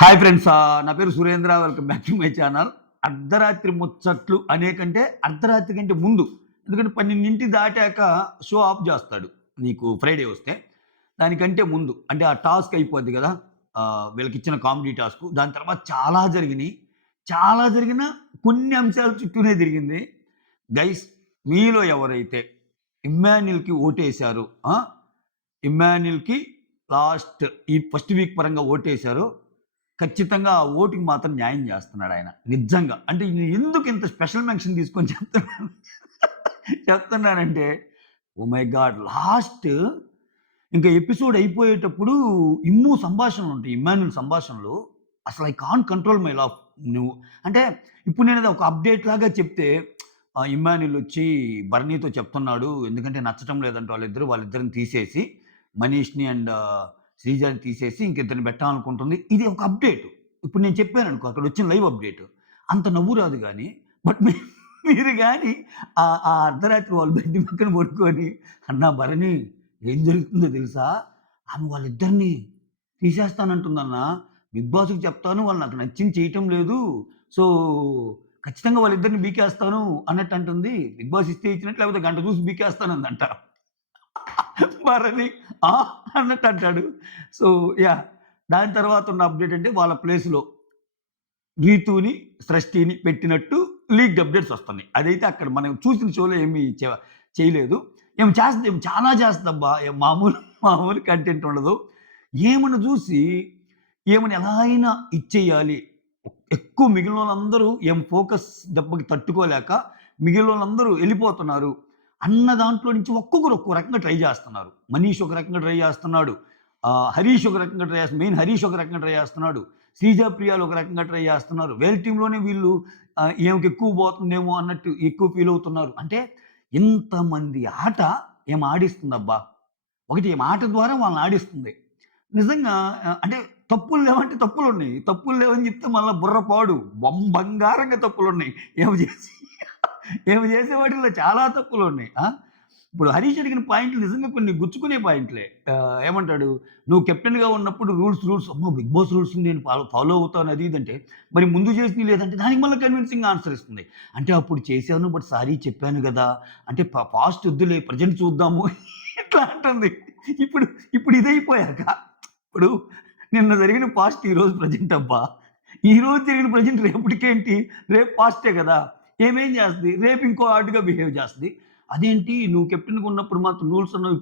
Hi friends, నా పేరు Surendra. Welcome back to my channel. అర్ధరాత్రి ముచ్చట్లు అనే కంటే అర్ధరాత్రి కంటే ముందు, ఎందుకంటే 12 దాటాక షో ఆఫ్ చేస్తాడు నీకు ఫ్రైడే వస్తే. దానికంటే ముందు అంటే ఆ టాస్క్ అయిపోద్ది కదా, వీళ్ళకిచ్చిన కామెడీ టాస్క్. దాని తర్వాత చాలా జరిగినాయి. చాలా జరిగిన కొన్ని అంశాల చుట్టూనే తిరిగింది. గైస్, మీలో ఎవరైతే ఇమ్మాన్యుల్‌కి ఓటేశారో, ఇమ్మాన్యుల్‌కి లాస్ట్ ఈ ఫస్ట్ వీక్ పరంగా ఓటేశారో, ఖచ్చితంగా ఆ ఓటుకి మాత్రం న్యాయం చేస్తున్నాడాయన. నిజంగా. అంటే ఎందుకు ఇంత స్పెషల్ మెన్షన్ తీసుకొని చెప్తున్నానంటే, ఓహ్ మై గాడ్! లాస్ట్ ఇంకా ఎపిసోడ్ అయిపోయేటప్పుడు సంభాషణలుంటాయి. ఇమ్మాన్యుల్ సంభాషణలు. అసలు I can't control my laugh. నువ్వు అంటే ఇప్పుడు నేనది ఒక అప్డేట్ లాగా చెప్తే, ఇమ్మాన్యుల్ వచ్చి భరణితో చెప్తున్నాడు. ఎందుకంటే నచ్చటం లేదంట వాళ్ళిద్దరిని తీసేసి, మనీష్‌ని అండ్ శ్రీజాని తీసేసి ఇంకిద్దరిని పెట్టాలనుకుంటుంది. ఇది ఒక అప్డేట్. ఇప్పుడు నేను చెప్పాననుకో, అక్కడొచ్చిన లైవ్ అప్డేట్. అంత నవ్వు రాదు గానీ, బట్ మీరు గాని ఆ అర్ధరాత్రి వాళ్ళు బెడ్ పక్కన పడుకొని, "అన్నా భరణి, ఏం జరుగుతుందో తెలుసా? ఆమె వాళ్ళిద్దరిని తీసేస్తానంటుందన్నా. బిగ్ బాస్‌కి చెప్తాను. వాళ్ళు నాకు నచ్చింది చేయటం లేదు. సో, ఖచ్చితంగా వాళ్ళిద్దరిని బీకేస్తాను" అన్నట్టు అంటుంది. బిగ్ బాస్ ఇస్తే ఇచ్చినట్టు, లేకపోతే గంట చూసి బీకేస్తానందంట. భరణి ఆ! అన్నట్టు అంటాడు. So, yeah! దాని తర్వాత ఉన్న అప్డేట్ అంటే వాళ్ళ ప్లేస్‌లో రీతూని, సృష్టిని పెట్టినట్టు లీక్డ్ అప్డేట్స్ వస్తున్నాయి. అదైతే అక్కడ మనం చూసిన షోలో ఏమి చేయలేదు. ఏమి చాలా చేస్తదబ్బా! మామూలు కంటెంట్ ఉండదు. ఈమెను చూసి ఈమెను ఎలా అయినా ఇచ్చేయాలి. ఎక్కువ మిగిలినోళ్ళందరూ ఈమె ఫోకస్ దెబ్బకి తట్టుకోలేక మిగిలినోళ్ళందరూ ఎళ్ళిపోతున్నారు అన్న దాంట్లో నుంచి ఒక్కొక్కరు ఒక్కో రకంగా ట్రై చేస్తున్నారు. మనీష్ ఒక రకంగా ట్రై చేస్తున్నాడు. హరీష్ ఒక రకంగా ట్రై చేస్తున్నాడు. మెయిన్ హరీష్ ఒక రకంగా ట్రై చేస్తున్నాడు. శ్రీజ, ప్రియాలు ఒక రకంగా ట్రై చేస్తున్నారు. వీళ్ళ టీమ్‌లోనే వీళ్ళు ఈమెకి ఎక్కువ పోతుందేమో అన్నట్టు ఎక్కువ ఫీల్ అవుతున్నారు. అంటే ఇంతమంది ఆట ఈమె ఆడిస్తుందబ్బా! ఒకటి ఈమె ఆట ద్వారా వాళ్ళని ఆడిస్తుంది. నిజంగా అంటే తప్పులు లేవంటే తప్పులున్నాయి. తప్పులు లేవని చెప్తే మళ్ళా బుర్ర పాడు. బంగారంగా తప్పులున్నాయి. ఈమె చేసే వాటిల్లో చాలా తప్పులున్నాయి. ఇప్పుడు హరీష్ అడిగిన పాయింట్లు నిజంగా కొన్ని గుచ్చుకునే పాయింట్లే. ఏమంటాడు? "నువ్వు కెప్టెన్‌గా ఉన్నప్పుడు రూల్స్ అమ్మో! బిగ్ బాస్ రూల్స్ నేను ఫాలో అవుతాను" అది ఇది అంటే, మరి ముందు చేసినయి లేదంటే దానికి మళ్ళా కన్విన్సింగ్ ఆన్సర్ ఇస్తుంది. అంటే అప్పుడు చేశాను బట్ సారీ చెప్పాను గదా! అంటే పాస్ట్ వద్దులే ప్రెజెంట్ చూద్దాము ఇట్లా అంటుంది. ఇప్పుడు ఇప్పుడు ఇదైపోయాక, ఇప్పుడు నిన్న జరిగిన పాస్ట్ ఈరోజు ప్రెజెంట్ అబ్బా! ఈరోజు జరిగిన ప్రెజెంట్ రేపటికేంటి? రేపు పాస్టే గదా! ఏమేం చేస్తది? రేపు ఇంకో హార్డ్‌గా బిహేవ్ చేస్తది. అదేంటి నువ్వు కెప్టెన్‌గా ఉన్నప్పుడు మాత్రం రూల్స్ అన్నావు.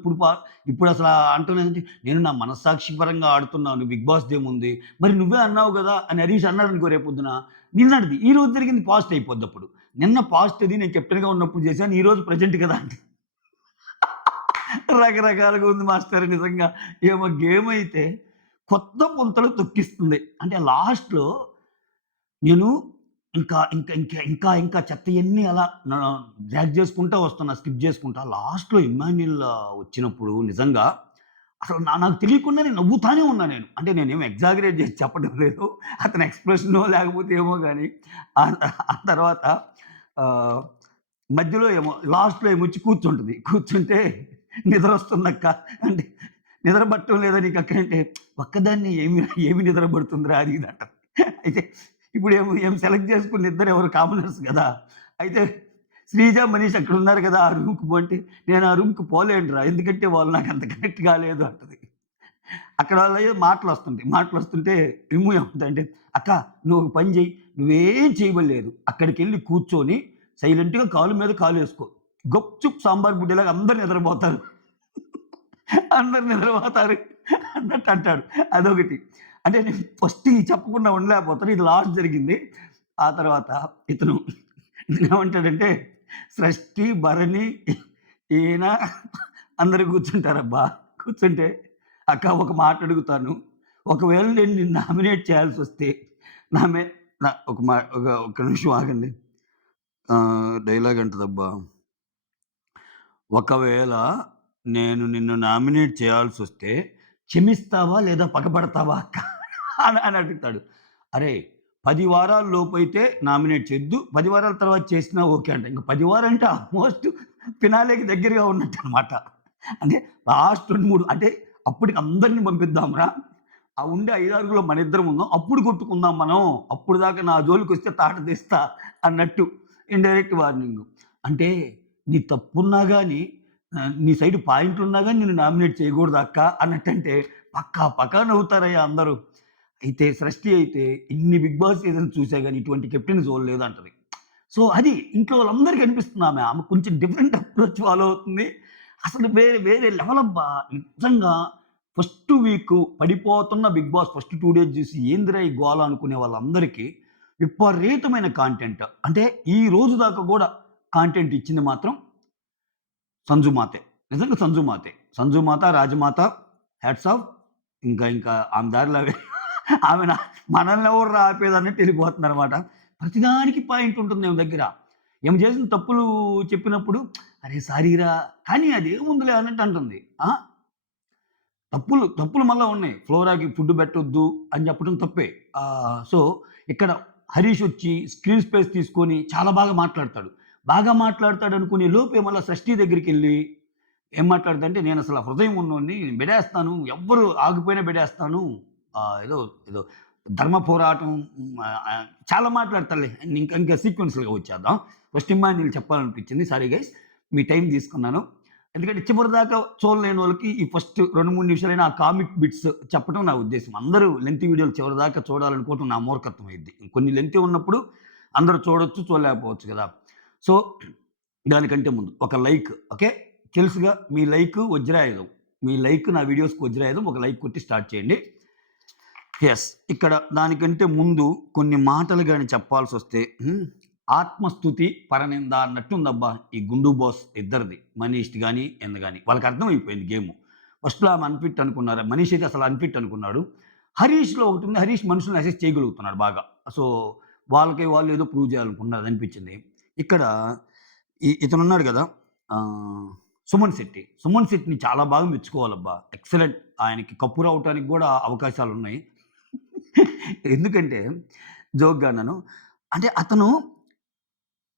ఇప్పుడసలా అంటున్నావేంటి? నేను నా మనస్సాక్షి పరంగా ఆడుతున్నాను. బిగ్ బాస్‌దేముంది? మరి నువ్వే అన్నావు గదా! అని హరీష్ అన్నాడనుకో రేపొద్దున. నిన్నటిది ఈ రోజు జరిగింది పాస్ట్ అయిపోద్దప్పుడు. నిన్న పాస్ట్ అది నేను కెప్టెన్‌గా ఉన్నప్పుడు చేశాను. ఈరోజు ప్రెజెంట్ కదా! అంటే రకరకాలుగా ఉంది మాస్టర్ నిజంగా. ఏమో గేమ్ అయితే కొత్త పుంతలు తొక్కిస్తుంది. అంటే లాస్ట్‌లో నేను ఇంకా చెత్తయన్నీ అలా డ్రాగ్ చేసుకుంటా వస్తున్నా. స్కిప్ చేసుకుంటా. లాస్ట్‌లో ఇమ్మాన్యుల్ వచ్చినప్పుడు నిజంగా అసలు నాకు తెలియకుండానే నవ్వుతానే ఉన్నా నేను. అంటే నేనేమి ఎగ్జాగరేట్ చేసి చెప్పడం లేదు. అతని ఎక్స్‌ప్రెషనో లేకపోతే ఏమో గాని ఆ తర్వాత ఆహ్, మధ్యలో ఏమో లాస్ట్‌లో ఏమొచ్చి కూర్చుంటది. కూర్చుంటే నిద్రొస్తుందక్క అంటే, నిద్ర పట్టం లేదా నీకక్క అంటే, ఒక్కదాన్ని ఏమి నిద్ర పడుతుందిరా అది ఇది అంటది. అయితే ఇప్పుడేమో సెలెక్ట్ చేసుకున్న ఇద్దరు ఎవరు కామనర్స్ గదా! అయితే శ్రీజ, మనీష్ అక్కడున్నారు గదా! ఆ రూమ్‌కి పో అంటే, నేను ఆ రూమ్‌కి పోలేనురా. ఎందుకంటే వాళ్ళు నాకంత కనెక్ట్ కాలేదు అంటది. అక్కడ వాళ్ళయ్యో మాటలొస్తుంటే రిమూవ్ ఏమంటదంటే, "అక్క నువ్వు ఒక పని చెయ్యి. నువ్వేం చేయమనలేదు. అక్కడికెళ్ళి కూర్చొని సైలెంట్‌గా కాలు మీద కాలేసుకో. గప్‌చుప్ సాంబార్ బుడ్డిలాగా అందరూ నిద్రపోతారు." అందరూ నిద్రపోతారు అన్నట్టు అంటాడు. అదొకటి. అంటే నేను ఫస్ట్ ఇది చెప్పకుండా ఉండలేకపోతాను. ఇది లాస్ట్ జరిగింది. ఆ తర్వాత ఇతను ఏమంటాడంటే, సృష్టి, భరణి, ఈయన అందరూ కూర్చుంటారబ్బా! కూర్చుంటే, "అక్క ఒక మాట అడుగుతాను. ఒకవేళ నేను నిన్ను నామినేట్ చేయాల్సొస్తే నా మే నా ఒక మా ఒక్క నిమిషం ఆగండి." డైలాగ్ అంటదబ్బా! "ఒకవేళ నేను నిన్ను నామినేట్ చేయాల్సొస్తే క్షమిస్తావా లేదా పగబడతావా అక్క?" అని అడుగుతాడు. అరేయ్! 10 వారాల లోపైతే నామినేట్ చేయొద్దు. 10 వారాల తర్వాత చేసినా ఓకే అంట. ఇంక 10 వారాలంటే ఆల్‌మోస్ట్ ఫినాలేకి దగ్గరగా ఉన్నట్టనమాట. అంటే లాస్ట్ 2, 3 అంటే అప్పటికి అందరిని పంపిద్దాంరా. ఆ ఉండే 5, 6లో మనిద్దరం ఉందాం. అప్పుడు కొట్టుకుందాం మనం. అప్పుడు దాకా నా జోలికొస్తే తాట తీస్తా అన్నట్టు ఇండైరెక్ట్ వార్నింగు. అంటే నీ తప్పున్నా గాని నీ సైడ్ పాయింట్లున్నా గాని నిన్ను నామినేట్ చేయకూడదు అక్క అన్నట్టంటే పక్కా పక్కా నవ్వుతారయ్యా అందరూ. అయితే సృష్టి అయితే ఇన్ని 'బిగ్ బాస్' సీజన్స్ చూసా గాని ఇటువంటి కెప్టెన్ చూడలేదు అంటది. సో, అది ఇంట్లో వాళ్ళందరికి అనిపిస్తుంది ఆమె కొంచెం డిఫరెంట్ అప్రోచ్ ఫాలో అవుతుంది. అసలు వేరే వేరే లెవెలబ్బా! నిజంగా ఫస్ట్ వీకు పడిపోతున్న 'బిగ్ బాస్' ఫస్ట్ 2 డేస్ చూసి ఏందిరా ఈ గోల అనుకునే వాళ్ళందరికీ విపరీతమైన కాంటెంట్. అంటే ఈ రోజు దాకా గూడా కాంటెంట్ ఇచ్చింది మాత్రం సంజు మాతే. నిజంగా సంజు మాతే. సంజు మాత, రాజమాత హ్యాట్స్ ఆఫ్. ఇంకా ఆమె దారిలో ఆమె మనల్ని ఎవర్రా ఆపేదన్నట్టు ఎళ్ళిపోతుందనమాట. ప్రతిదానికి పాయింట్ ఉంటుంది ఈమె దగ్గర. ఈమె చేసిన తప్పులు చెప్పినప్పుడు అరే సారీరా! కానీ అదేముందిలే అన్నట్టు అంటుంది. తప్పులు మళ్ళా ఉన్నాయి. ఫ్లోరాకి ఫుడ్ పెట్టొద్దు అని చెప్పడం తప్పే. సో, ఇక్కడ హరీష్ వచ్చి స్క్రీన్ స్పేస్ తీసుకొని చాలా బాగా మాట్లాడతాడు. బాగా మాట్లాడతాడనుకునే లోపే మళ్ళా షష్ఠి దగ్గరికెళ్ళి ఏం మాట్లాడతాడంటే, నేనసల హృదయం ఉన్నోడిని బెడేస్తాను. ఎవ్వరు ఆగిపోయినా బెడేస్తాను. ఏదో ఏదో ధర్మ పోరాటం చాలా మాట్లాడతాడులే. ఇంకా సీక్వెన్స్‌లుగా వచ్చేద్దాం. ఫస్ట్ ఇమ్మాన్యుల్ చెప్పాలనిపించింది. సారీ గైస్ మీ టైం తీసుకున్నాను. ఎందుకంటే చివరిదాకా చూడలేనోళ్ళకి ఈ ఫస్ట్ 2, 3 నిమిషాలైన ఆ కామిక్ బిట్స్ చెప్పడం నా ఉద్దేశ్యం. అందరూ లెంతీ వీడియోలు చివరిదాకా చూడాలనుకోవటం నా మూర్ఖత్వం అయ్యిద్ది. కొన్ని లెంతీ ఉన్నప్పుడు అందరూ చూడొచ్చు, చూడలేకపోవచ్చు గదా! సో, దానికంటే ముందు ఒక లైక్ ఓకే. తెలుసుగా మీ లైక్ వజ్రాయుధం. మీ లైక్ నా వీడియోస్‌కి వజ్రాయుధం. ఒక లైక్ కొట్టి స్టార్ట్ చేయండి. యెస్. ఇక్కడ దానికంటే ముందు కొన్ని మాటలు గాని చెప్పాల్సొస్తే ఆత్మస్తుతి, పరనింద అన్నట్టుందబ్బా! ఈ గుండు బాస్ ఇద్దరిది. మనీష్‌ది గాని, ఈయనది గాని. వాళ్ళకి అర్థమైపోయింది గేము. ఫస్ట్‌లో ఆమె అన్‌ఫిట్ అనుకున్నారు. మనీష్ అయితే అసలు అన్‌ఫిట్ అనుకున్నాడు. హరీష్‌లో ఒకటుంది. హరీష్ మనుషుల్ని అసెస్ చేయగలుగుతున్నాడు బాగా. సో, వాళ్ళకి వాళ్ళు ఏదో ప్రూవ్ చేయాలనుకుంటున్నారు అనిపించింది. ఇక్కడ ఇతనున్నాడు గదా! సుమన్ శెట్టి. సుమన్ శెట్టిని చాలా బాగా మెచ్చుకోవాలబ్బా! ఎక్సలెంట్. ఆయనకి కప్పు రావటానికి గూడా అవకాశాలున్నాయి. ఎందుకంటే జోక్‌గా అన్నాను. అంటే అతను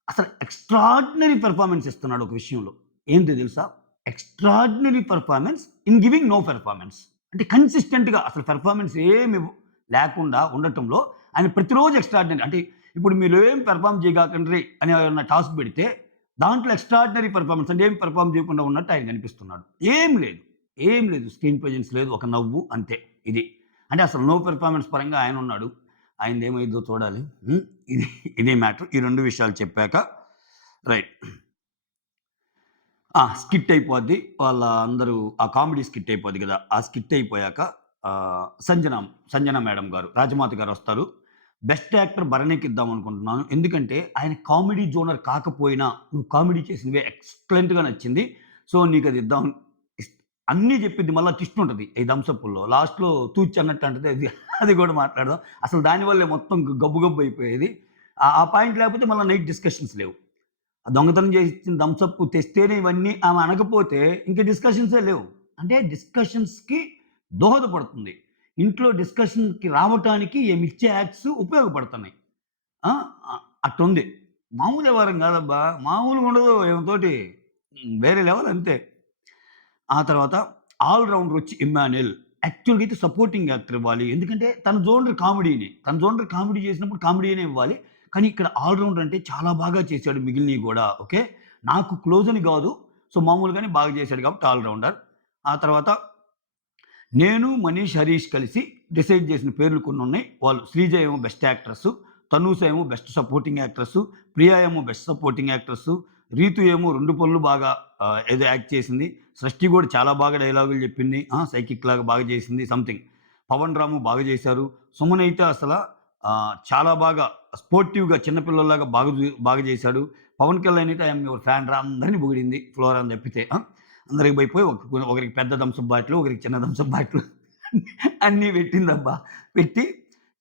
అసలు ఎక్స్‌ట్రార్డినరీ పెర్ఫార్మన్స్ ఇస్తున్నాడు ఒక విషయంలో. ఏందో తెలుసా? Extraordinary performance in giving no performance. అంటే కన్సిస్టెంట్‌గా అసలు పెర్ఫార్మన్స్ ఏమి లేకుండా ఉండటంలో ఆయన ప్రతిరోజు ఎక్స్‌ట్రార్డినరీ. అంటే ఇప్పుడు మీరు ఏం పెర్ఫార్మ్ చేయగాకండ్రి అని ఏమన్నా టాస్క్ పెడితే దాంట్లో ఎక్స్‌ట్రార్డినరీ పెర్ఫార్మన్స్ అంటే ఏం పెర్ఫార్మ్ చేయకుండా ఉన్నట్టు ఆయన కనిపిస్తున్నాడు. ఏం లేదు. ఏం లేదు. స్క్రీన్ ప్రెజెన్స్ లేదు. ఒక నవ్వు అంతే ఇది. అంటే అసలు నో పెర్ఫార్మన్స్ పరంగా ఆయనున్నాడు. ఆయనదేమైద్దో చూడాలి. ఇది ఇదే మ్యాటర్. ఈ 2 విషయాలు చెప్పాక రైట్. స్కిట్ అయిపోద్ది. వాళ్ళ అందరూ ఆ కామెడీ స్కిట్ అయిపోద్ది గదా! ఆ స్కిట్ అయిపోయాక సంజన మేడం గారు, రాజమాత గారొస్తారు. బెస్ట్ యాక్టర్ భరణికిద్దాం అనుకుంటున్నాను. ఎందుకంటే ఆయన కామెడీ జోనర్ కాకపోయినా నువ్వు కామెడీ చేసినవే ఎక్సలెంట్‌గా నచ్చింది. సో, నీకది ఇద్దాం అన్నీ చెప్పిద్ది. మళ్ళా ట్విస్ట్ ఉంటది. ఈ థమ్స్ అప్పుల్లో. లాస్ట్‌లో తూచ్ అన్నట్టు అంటది. అది కూడా మాట్లాడదాం. అసలు దానివల్లే మొత్తం గబ్బు గబ్బు అయిపోయేది. ఆ పాయింట్ లేకపోతే మళ్ళా నైట్ డిస్కషన్స్ లేవు. ఆ దొంగతనం చేసి ఇచ్చిన థమ్స్ అప్ తెస్తేనే ఇవన్నీ ఆమె అనకపోతే ఇంక డిస్కషన్సే లేవు. అంటే డిస్కషన్స్‌కి దోహదపడుతుంది. ఇంట్లో డిస్కషన్‌కి రావటానికి ఈమె యాక్ట్స్ ఉపయోగపడుతున్నాయి. ఆ! అట్టుంది. మామూలు వ్యవహారం కాదబ్బా! మామూలుగా ఉండదు ఈమెతోటి. వేరే లెవెల్ అంతే. ఆ తర్వాత ఆల్ రౌండర్ వచ్చి ఇమ్మాన్యుయల్. యాక్చువల్‌గా అయితే సపోర్టింగ్ యాక్టర్ ఇవ్వాలి. ఎందుకంటే తన జోనర్ కామెడీనే. తన జోనర్ కామెడీ చేసినప్పుడు కామెడీనే ఇవ్వాలి. కానీ ఇక్కడ ఆల్ రౌండర్ అంటే చాలా బాగా చేశాడు మిగిలినయి గూడా. ఓకే. నాకు క్లోజ్ అని గాదు. సో, మామూలుగానే బాగా చేశాడు కాబట్టి ఆల్ రౌండర్. ఆ తర్వాత నేను, మనీష్, హరీష్ కలిసి డిసైడ్ చేసిన పేర్లు కొన్నున్నాయి. వాళ్ళు శ్రీజ ఏమో బెస్ట్ యాక్ట్రెస్, తనూష ఏమో బెస్ట్ సపోర్టింగ్ యాక్ట్రెస్, ప్రియా ఏమో బెస్ట్ సపోర్టింగ్ యాక్ట్రెస్, రీతు ఏమో 2 పనులు బాగా ఏదో యాక్ట్ చేసింది. సృష్టి గూడా చాలా బాగా డైలాగులు చెప్పింది. సైకిక్ లాగా బాగా చేసింది సంథింగ్. పవన్ రాము బాగా చేశారు. సుమన్ అయితే అసల చాలా బాగా స్పోర్టివ్‌గా చిన్న పిల్లోల్లాగా బాగా చేశాడు. పవన్ కళ్యాణ్ అయితే ఐయామ్ యువర్ ఫ్యాన్ రా అందరిని పొగిడింది. ఫ్లోరాని తప్పితే. అందరికి పోయిపోయి ఒకరికి పెద్ద థమ్సప్ బాటిలు, ఒకరికి చిన్న థమ్సప్ బాటిలు అన్నీ పెట్టిందబ్బా! పెట్టి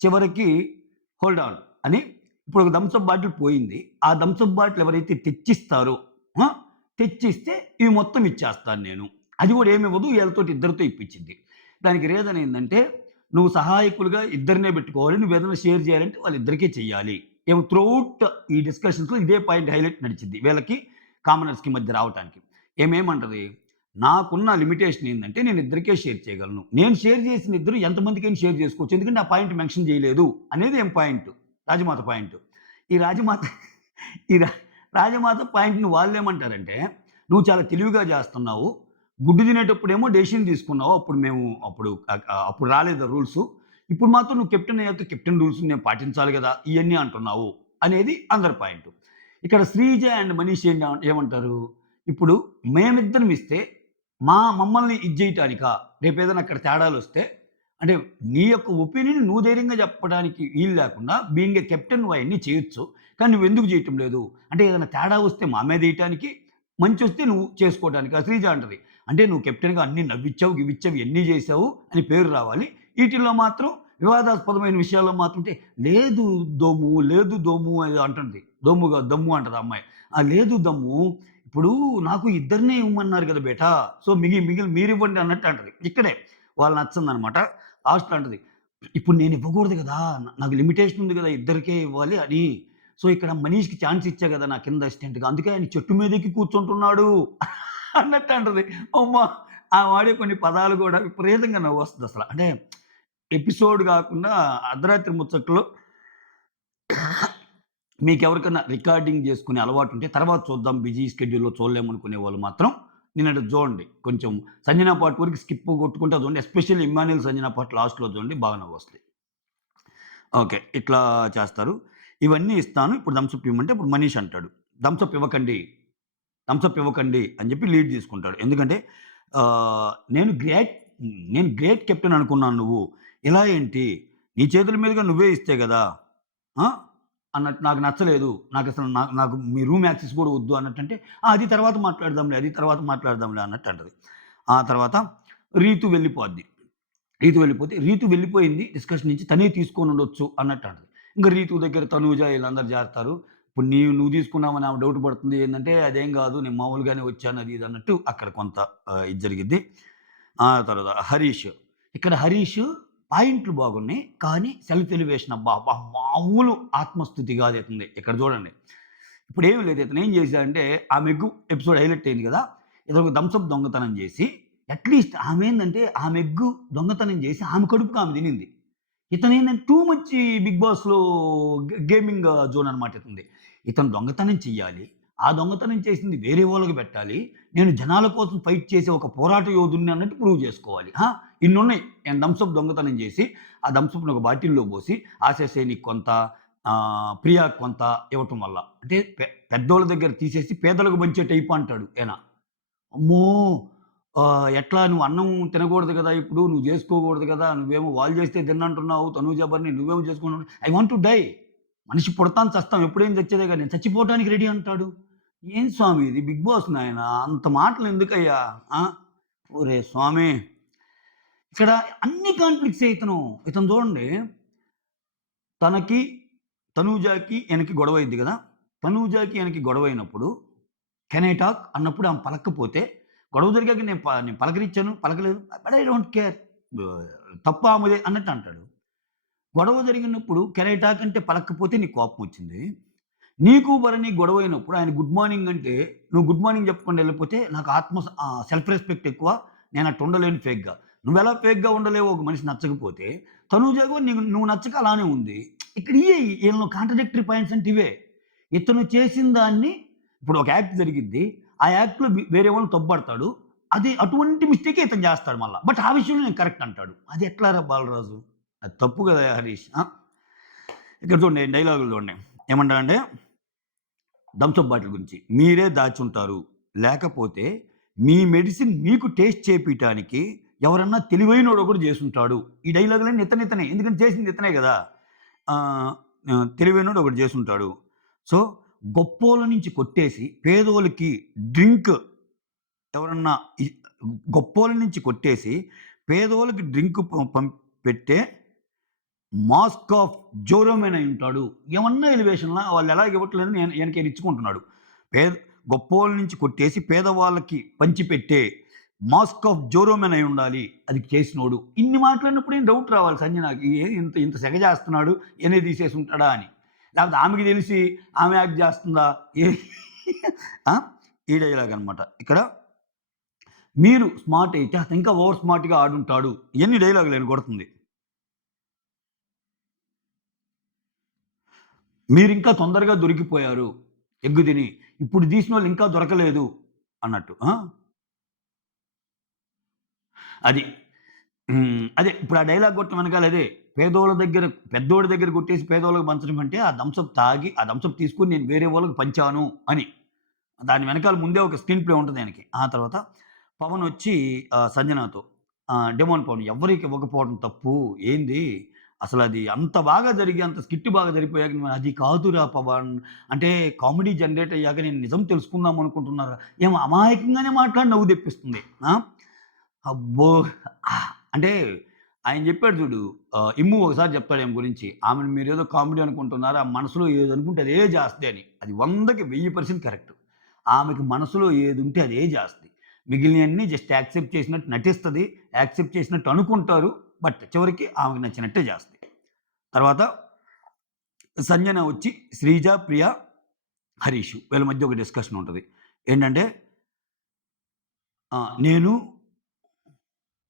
చివరికి హోల్డ్ ఆన్ అని ఇప్పుడు ఒక థమ్సప్ బాటిల్ పోయింది. ఆ థమ్సప్ బాటిల్ ఎవరైతే తెచ్చిస్తారో ఆ! తెచ్చిస్తే ఇవి మొత్తం ఇచ్చేస్తాను నేను. అది కూడా ఏమివ్వదు ఈళ్ళతోటి ఇద్దరితో ఇప్పించిద్ది. దానికి రీజన్ ఏందంటే నువ్వు సహాయకులుగా ఇద్దరినే పెట్టుకోవాలి. నువ్వేదైనా షేర్ చేయాలంటే వాళ్ళిద్దరికే చెయ్యాలి. ఏమో త్రూఅవుట్ ఈ డిస్కషన్స్‌లో ఇదే పాయింట్ హైలైట్ నడిచిద్ది. వీళ్ళకి కామనర్స్‌కి మధ్య రావటానికి. ఏమేమంటది? నాకున్న లిమిటేషన్ ఏందంటే నేను ఇద్దరికే షేర్ చేయగలను. నేను షేర్ చేసిన ఇద్దరు ఎంతమందికైనా షేర్ చేసుకోవచ్చు. ఎందుకంటే ఆ పాయింట్ మెన్షన్ చేయలేదు అనేది ఏం పాయింట్. రాజమాత పాయింట్. ఈ రాజమాత ఈ రా రాజమాత పాయింట్‌ని వాళ్ళేమంటారంటే, "నువ్వు చాలా తెలివిగా చేస్తున్నావు. గుడ్డు తినేటప్పుడేమో డెసిషన్ తీసుకున్నావు. అప్పుడు రాలేదు రూల్సు. ఇప్పుడు మాత్రం నువ్వు కెప్టెన్ అయ్యాక కెప్టెన్ రూల్స్ నేను పాటించాలి గదా! ఇయన్నీ అంటున్నావు." అనేది అందరి పాయింట్. ఇక్కడ శ్రీజ అండ్ మనీష్ ఏమంటారు? ఇప్పుడు మేమిద్దరం ఇస్తే మమ్మల్ని ఇది జేయటానికా? రేపేదైనా అక్కడ తేడాలొస్తే అంటే నీ యొక్క ఒపీనియన్ నువ్వు ధైర్యంగా చెప్పడానికి వీలు లేకుండా బీయింగ్ ఎ కెప్టెన్ నువ్వు అయన్నీ చేయొచ్చు. కానీ నువ్వెందుకు చేయటం లేదు? అంటే ఏదైనా తేడా వస్తే మా మీదేయటానికి, మంచొస్తే నువ్వు చేసుకోవటానికా? శ్రీజ అంటది. అంటే నువ్వు కెప్టెన్‌గా అన్నీ నవ్విచ్చావు, గివ్విచ్చావు, ఇయన్నీ చేశావు అని పేరు రావాలి. ఈటిల్లో మాత్రం వివాదాస్పదమైన విషయాల్లో మాత్రం లేదు దోము, లేదు దోము ఏదో అంటుంది. దోము కాదు దమ్ము అంటది ఆ అమ్మాయి. లేదు దమ్ము ఇప్పుడు నాకు ఇద్దరినే ఇవ్వమన్నారు కదా బేటా! సో, మిగిలిన మీరివ్వండి అన్నట్టు అంటది. ఇక్కడే వాళ్ళకి నచ్చందనమాట. లాస్ట్‌లో అంటది. ఇప్పుడు నేను ఇవ్వకూడదు గదా! నాకు లిమిటేషన్ ఉంది గదా! ఇద్దరికే ఇవ్వాలి అని. సో, ఇక్కడ మనీష్‌కి ఛాన్స్ ఇచ్చా గదా! నా కింద అసిస్టెంట్‌గా. అందుకే ఆయన చెట్టు మీదెక్కి కూర్చుంటున్నాడు అన్నట్టు అంటది. అమ్మా! ఆ వాడే కొన్ని పదాలు గూడా విపరీతంగా నవ్వొస్తదసల. అంటే ఎపిసోడ్ గాకుండా అర్ధరాత్రి ముచ్చట్లో మీకెవరికన్నా రికార్డింగ్ జేసుకునే అలవాటుంటే తర్వాత చూద్దాం బిజీ స్కెడ్యూల్‌లో చూడలేమనుకునే వాళ్ళు మాత్రం నిన్నటిది జూడండి. కొంచెం సంజన పార్ట్ వరకు స్కిప్ కొట్టుకుంటా జూడండి. ఎస్పెషల్లీ ఇమ్మాన్యుల్ సంజన పార్ట్ లాస్ట్‌లో జూడండి బాగా నవ్వొస్తది. ఓకే. ఇట్లా చేస్తారు. ఇవన్నీ ఇస్తాను. ఇప్పుడు థమ్స్ అప్ ఇవ్వమంటే ఇప్పుడు మనీష్ అంటాడు. థమ్స్ అప్ ఇవ్వకండి. థమ్స్ అప్ ఇవ్వకండి అని జెప్పి లీడ్ తీసుకుంటాడు. ఎందుకంటే ఆహ్, నేను గ్రేట్ నేను గ్రేట్ కెప్టెన్ అనుకున్నాను నువ్వు. ఇలా ఏంటి? నీ చేతుల మీదుగా నువ్వే ఇస్తే గదా! ఆ! అన్నట్టు నాకు నచ్చలేదు. నాకసలు నాకు మీ రూమ్ యాక్సెస్ గూడా వద్దు అన్నట్టంటే, అది తర్వాత మాట్లాడదాంలే, అది తర్వాత మాట్లాడదాంలే అన్నట్టు అంటది. ఆ తర్వాత రీతు వెళ్ళిపోద్ది. రీతు వెళ్ళిపోయింది డిస్కషన్ నుంచి తనే తీసుకొనుండొచ్చు అన్నట్టు అంటది. ఇంక రీతు దగ్గర తనూజ ఈళ్ళందరూ చేరతారు. ఇప్పుడు నువ్వు తీసుకున్నావని ఆమె డౌట్ పడుతుంది. ఏందంటే అదేం గాదు నేను మామూలుగానే వచ్చాను అది ఇది అన్నట్టు అక్కడ కొంత ఇది జరిగిద్ది. ఆ తర్వాత హరీష్. ఇక్కడ హరీష్ పాయింట్లు బాగున్నాయి. కానీ సెల్ఫ్ ఎలివేషన్ అబ్బా! మామూలు ఆత్మస్తుతి కాదు ఇతనిది. ఇక్కడ చూడండి. ఇప్పుడేమి లేదు ఇతను ఏం చేశాడంటే ఆ మెగ్గు ఎపిసోడ్ హైలైట్ అయింది కదా! ఇతను ఒక థమ్స్ అప్ దొంగతనం చేసి అట్‌లీస్ట్ ఆమేందంటే ఆ మెగ్గు దొంగతనం చేసి ఆమె కడుపుకి ఆమె తినింది. ఇతనేందంటే టూ మచ్ బిగ్ బాస్‌లో గేమింగ్ జోన్ అనమాట ఇతనిది. ఇతను దొంగతనం చెయ్యాలి. ఆ దొంగతనం చేసింది వేరే వాళ్ళకి పెట్టాలి. నేను జనాల కోసం ఫైట్ చేసే ఒక పోరాట యోధుడిని అన్నట్టు ప్రూవ్ చేసుకోవాలి. ఇన్నున్నాయి. నేను థమ్స్ అప్ దొంగతనం చేసి, ఆ థమ్స్ అప్‌ని ఒక బాటిల్‌లో పోసి ఆశేసేనికి కొంత, ప్రియాకి కొంత ఇవ్వటం వల్ల. అంటే పెద్దోళ్ళ దగ్గర తీసేసి పేదలకు పంచే టైపు అంటాడు ఈయన. అమ్మో! ఎట్లా నువ్వు అన్నం తినకూడదు గదా! ఇప్పుడు నువ్వు జేసుకోకూడదు గదా! నువ్వేమో వాళ్ళు జేస్తే తిన్నంటున్నావు. తనూజ బర్ని నువ్వేమో చేసుకున్నావు. I want to die. మనిషి పుడతాం, చస్తాం. ఎప్పుడేం చచ్చేదే గాని నేను చచ్చిపోవటానికి రెడీ అంటాడు. ఏం స్వామి ఇది బిగ్ బాస్ నాయనా! అంత మాటలు ఎందుకయ్యా? ఆ! ఒరేయ్ స్వామి! ఇక్కడ అన్ని కాన్‌ఫ్లిక్ట్సే ఇతను చూడండి. తనకి, తనూజకి ఈయనకి గొడవయిద్ది గదా! తనూజకి ఈయనకి గొడవయినప్పుడు కెన్ ఐ టాక్ అన్నప్పుడు ఆమె పలక్కపోతే, గొడవ జరిగాక నేను పలకరించాను, పలకలేదు. But I don't care. తప్పు ఆమెదే అన్నట్టు అంటాడు. గొడవ జరిగినప్పుడు కెన్ ఐ టాక్ అంటే పలక్కపోతే నీకు కోపమొచ్చింది. నీకు భరణి గొడవయినప్పుడు ఆయన గుడ్ మార్నింగ్ అంటే, నువ్వు గుడ్ మార్నింగ్ చెప్పకుండా ఎళ్ళిపోతే నాకు సెల్ఫ్ రెస్పెక్ట్ ఎక్కువ. నేను అట్ట ఉండలేను ఫేక్‌గా. నువ్వెలా ఫేక్‌గా ఉండలేవో ఒక మనిషి నచ్చకపోతే, తనూజ కూడా నువ్వు నచ్చక అలానే ఉంది. ఇక్కడ ఈళ్ళలో కాంట్రడిక్టరీ పాయింట్స్ అంటే ఇవే. ఇతను చేసిన దాన్ని ఇప్పుడు ఒక యాక్ట్ జరిగిద్ది. ఆ యాక్ట్‌లో వేరే వాళ్ళని తప్పుబడతాడు. అది అటువంటి మిస్టేకే ఇతను చేస్తాడు మళ్ళా. బట్ ఆ విషయంలో నేను కరెక్ట్ అంటాడు. అది ఎట్లారా బాలరాజు? అది తప్పు గదా హరీష్. ఇక్కడ చూడండి డైలాగులు చూడండి. ఏమంటాడంటే థమ్స్ అప్ బాటిల్ గురించి. మీరే దాచుంటారు. లేకపోతే మీ మెడిసిన్ మీకు టేస్ట్ చేపియటానికి ఎవరన్నా తెలివైనోడు ఒకడు చేసుంటాడు. ఈ డైలాగులన్నీ ఇతనే. ఎందుకంటే చేసింది ఇతనే గదా! ఆహ్, తెలివైనోడు ఒకడు చేసుంటాడు. సో, గొప్పోళ్ళ నుంచి కొట్టేసి పేదోళ్ళకి డ్రింక్ ఎవరన్నా ఇ గొప్పోళ్ళ నుంచి కొట్టేసి పేదోళ్ళకి డ్రింక్ పెట్టే మాస్క్ ఆఫ్ జోరోమెన్ అయ్యుంటాడు. ఏమన్నా ఎలివేషన్‌లా వాళ్ళెలాగ ఇవ్వట్లేదని ఈయనకి ఇచ్చుకుంటున్నాడు. పేద గొప్పోళ్ళ నుంచి కొట్టేసి పేదవాళ్ళకి పంచిపెట్టే మాస్క్ ఆఫ్ జోరోమెన్ అయ్యుండాలి. అది చేసినోడు. ఇన్ని మాట్లాడినప్పుడు ఏం డౌట్ రావాలి సంజనాకి. ఇంత ఇంత సెగ చేస్తున్నాడు. ఈయనే తీసేసుంటాడా అని. లేకపోతే ఆమెకి తెలిసి ఆమె యాక్ట్ చేస్తుందా? ఏ ఆ! ఈ డైలాగ్ అనమాట. ఇక్కడ మీరు స్మార్ట్ అయితే అతను ఇంకా ఓవర్ స్మార్ట్‌గా ఆడుంటాడు. ఇయన్నీ డైలాగులు ఆయన కొడుతుంది. మీరింకా తొందరగా దొరికిపోయారు ఎగ్గు తిని. ఇప్పుడు తీసినోళ్ళు ఇంకా దొరకలేదు అన్నట్టు. ఆ! అది. అదే ఇప్పుడు ఆ డైలాగ్ కొట్టడం వెనకాల అదే. పేదోళ్ళ దగ్గర పెద్దోడి దగ్గర కొట్టేసి పేదోళ్ళకి పంచడం అంటే ఆ థమ్సప్ తాగి, ఆ థమ్సప్ తీసుకొని నేను వేరే వాళ్ళకి పంచాను అని. దాని వెనకాల ముందే ఒక స్క్రీన్ ప్లే ఉంటది ఆయనకి. ఆ తర్వాత పవనొచ్చి సంజనాతో డెమోన్ పవన్ ఎవ్వరికి ఇవ్వకపోవడం తప్పు. ఏంది అసలది అంత బాగా జరిగి, అంత స్కిట్ బాగా జరిగిపోయాక నువ్వు అది కాదురా పవన్. అంటే కామెడీ జనరేట్ అయ్యాక నేను నిజం తెలుసుకుందాం అనుకుంటున్నారా? ఏమో అమాయకంగానే మాట్లాడి నవ్వు తెప్పిస్తుంది. ఆ! అబ్బో! అంటే ఆయన జెప్పాడు జూడు. 'ఇమ్ము' ఒకసారి జెప్తాడు ఈమె గురించి. ఆమెను మీరేదో కామెడీ అనుకుంటున్నారా? మనసులో ఏదనుకుంటే అదే జేస్తది అని. అది 100కి 1000% కరెక్ట్. ఆమెకి మనసులో ఏదుంటే అదే జేస్తది. మిగిలినయన్నీ జస్ట్ యాక్సెప్ట్ చేసినట్టు నటిస్తది. యాక్సెప్ట్ చేసినట్టు అనుకుంటారు. బట్ చివరికి ఆమెకు నచ్చినట్టే జేస్తది. తర్వాత సంజన వచ్చి శ్రీజ, ప్రియ, హరీషు వీళ్ళ మధ్య ఒక డిస్కషన్ ఉంటది. ఏంటంటే నేను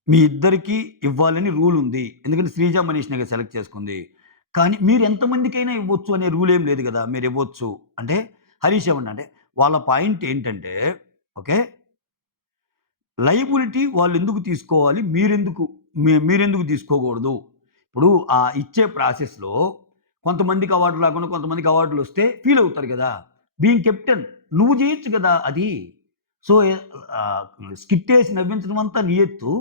మీ ఇద్దరికీ ఇవ్వాలని రూలుంది. ఎందుకంటే 'శ్రీజ మనీష్‌నే' కదా సెలెక్ట్ చేసుకుంది. కానీ మీరు ఎంతమందికైనా ఇవ్వచ్చు అనే రూల్ ఏం లేదు గదా! మీరివ్వచ్చు. అంటే హరీష్ ఏమన్నా అంటే వాళ్ళ పాయింట్ ఏంటంటే ఓకే. లయబిలిటీ వాళ్ళెందుకు తీసుకోవాలి? మీరెందుకు తీసుకోకూడదు? ఇప్పుడు ఇచ్చే ప్రాసెస్‌లో కొంతమందికి అవార్డులు రాకుండా కొంతమందికి అవార్డులొస్తే ఫీల్ అవుతారు గదా! బీయింగ్ కెప్టెన్ నువ్వు జేయొచ్చు గదా! అది. సో, ఆహ్, స్కిట్టేసి నవ్వించడం అంతా నీ ఎత్తు.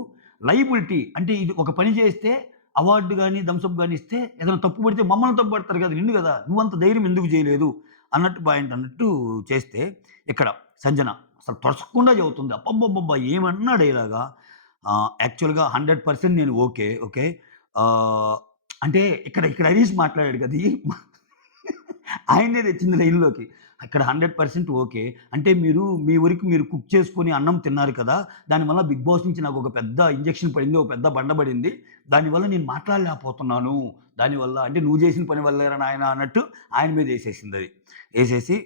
లయబిలిటీ అంటే ఇది ఒక పని చేస్తే అవార్డ్ గాని, థమ్స్ అప్ గాని ఇస్తే ఏదైనా తప్పు పడితే మమ్మల్ని తప్పు పడతారు గదా! నిన్ను గదా! నువ్వంత ధైర్యం ఎందుకు జేయలేదు? అన్నట్టు పాయింట్ అన్నట్టు చేస్తే ఇక్కడ సంజన అసలు తొడసకుండా చెబుతుంది. అబ్బబ్బబ్బబ్బా! ఏమన్నా డైలాగా యాక్చువల్‌గా 100% నేను ఓకే. ఓకే. ఆహ్, అంటే ఇక్కడ హరీష్ మాట్లాడాడు గదా! ఆయన్నే తెచ్చింది లైన్‌లోకి. అక్కడ 100% ఓకే. అంటే మీ ఊరికి మీరు కుక్ చేసుకొని అన్నం తిన్నారు కదా! దానివల్ల బిగ్ బాస్ నుంచి నాకొక పెద్ద ఇంజెక్షన్ పడింది. ఒక పెద్ద బండ పడింది. దానివల్ల నేను మాట్లాడలేకపోతున్నాను. దానివల్ల అంటే నువ్వు చేసిన పని వల్లేరా నాయనా అన్నట్టు ఆయన మీద ఏసేసిందది. ఏసేసి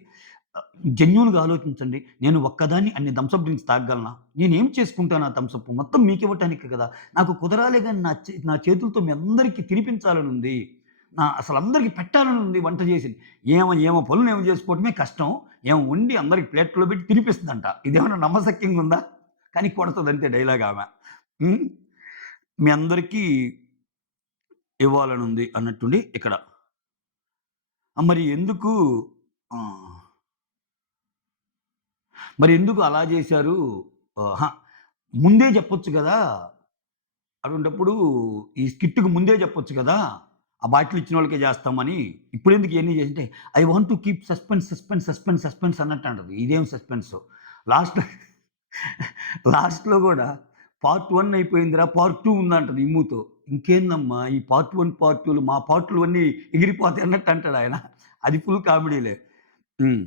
జెన్యూన్‌గా ఆలోచించండి. నేను ఒక్కదాన్ని అన్ని థమ్స్ అప్ డ్రింక్స్ తాగగలనా? నేనేం చేసుకుంటాను ఆ థమ్స్ అప్? మొత్తం మీకివ్వటానికే కదా! నాకు కుదరాలే గాని నా చేతులతో మీ అందరికి తినిపించాలనుంది. అసలందరికి పెట్టాలనుంది వంట చేసి. ఈమె పనులు చేసుకోవటమే కష్టం. ఈమె వండి అందరికి ప్లేట్‌లో పెట్టి తినిపిస్తదంట. ఇదేమన్నా నమ్మశక్యంగుందా? కానీ కొడతదంతే డైలాగ్ ఆమె. హ్మ్. మీ అందరికీ ఇవ్వాలనుంది అన్నట్టుండి ఇక్కడ. మరి ఎందుకు ఆహ్, మరి ఎందుకు అలా జేశారు? అహా! ముందే జెప్పొచ్చు గదా! అటువంటప్పుడు ఈ స్కిట్‌కి ముందే జెప్పొచ్చు గదా! ఆ బాటిల్ ఇచ్చినోళ్ళకే జేస్తామని. ఇప్పుడెందుకు ఇయన్నీ జేసింటే, I want to keep suspense అన్నట్టు అంటది. ఇదేం సస్పెన్సో. లాస్ట్‌లో లాస్ట్‌లో గూడా పార్ట్ 1 అయిపోయిందిరా! పార్ట్ 2 ఉందంటది ఇమ్ముతో. ఇంకేందమ్మా ఈ పార్ట్ 1, పార్ట్ 2లు మా పార్ట్‌లు అన్నీ ఎగిరిపోతాయి అన్నట్టు అంటాడాయన. అది ఫుల్ కామెడీలే. హ్మ్.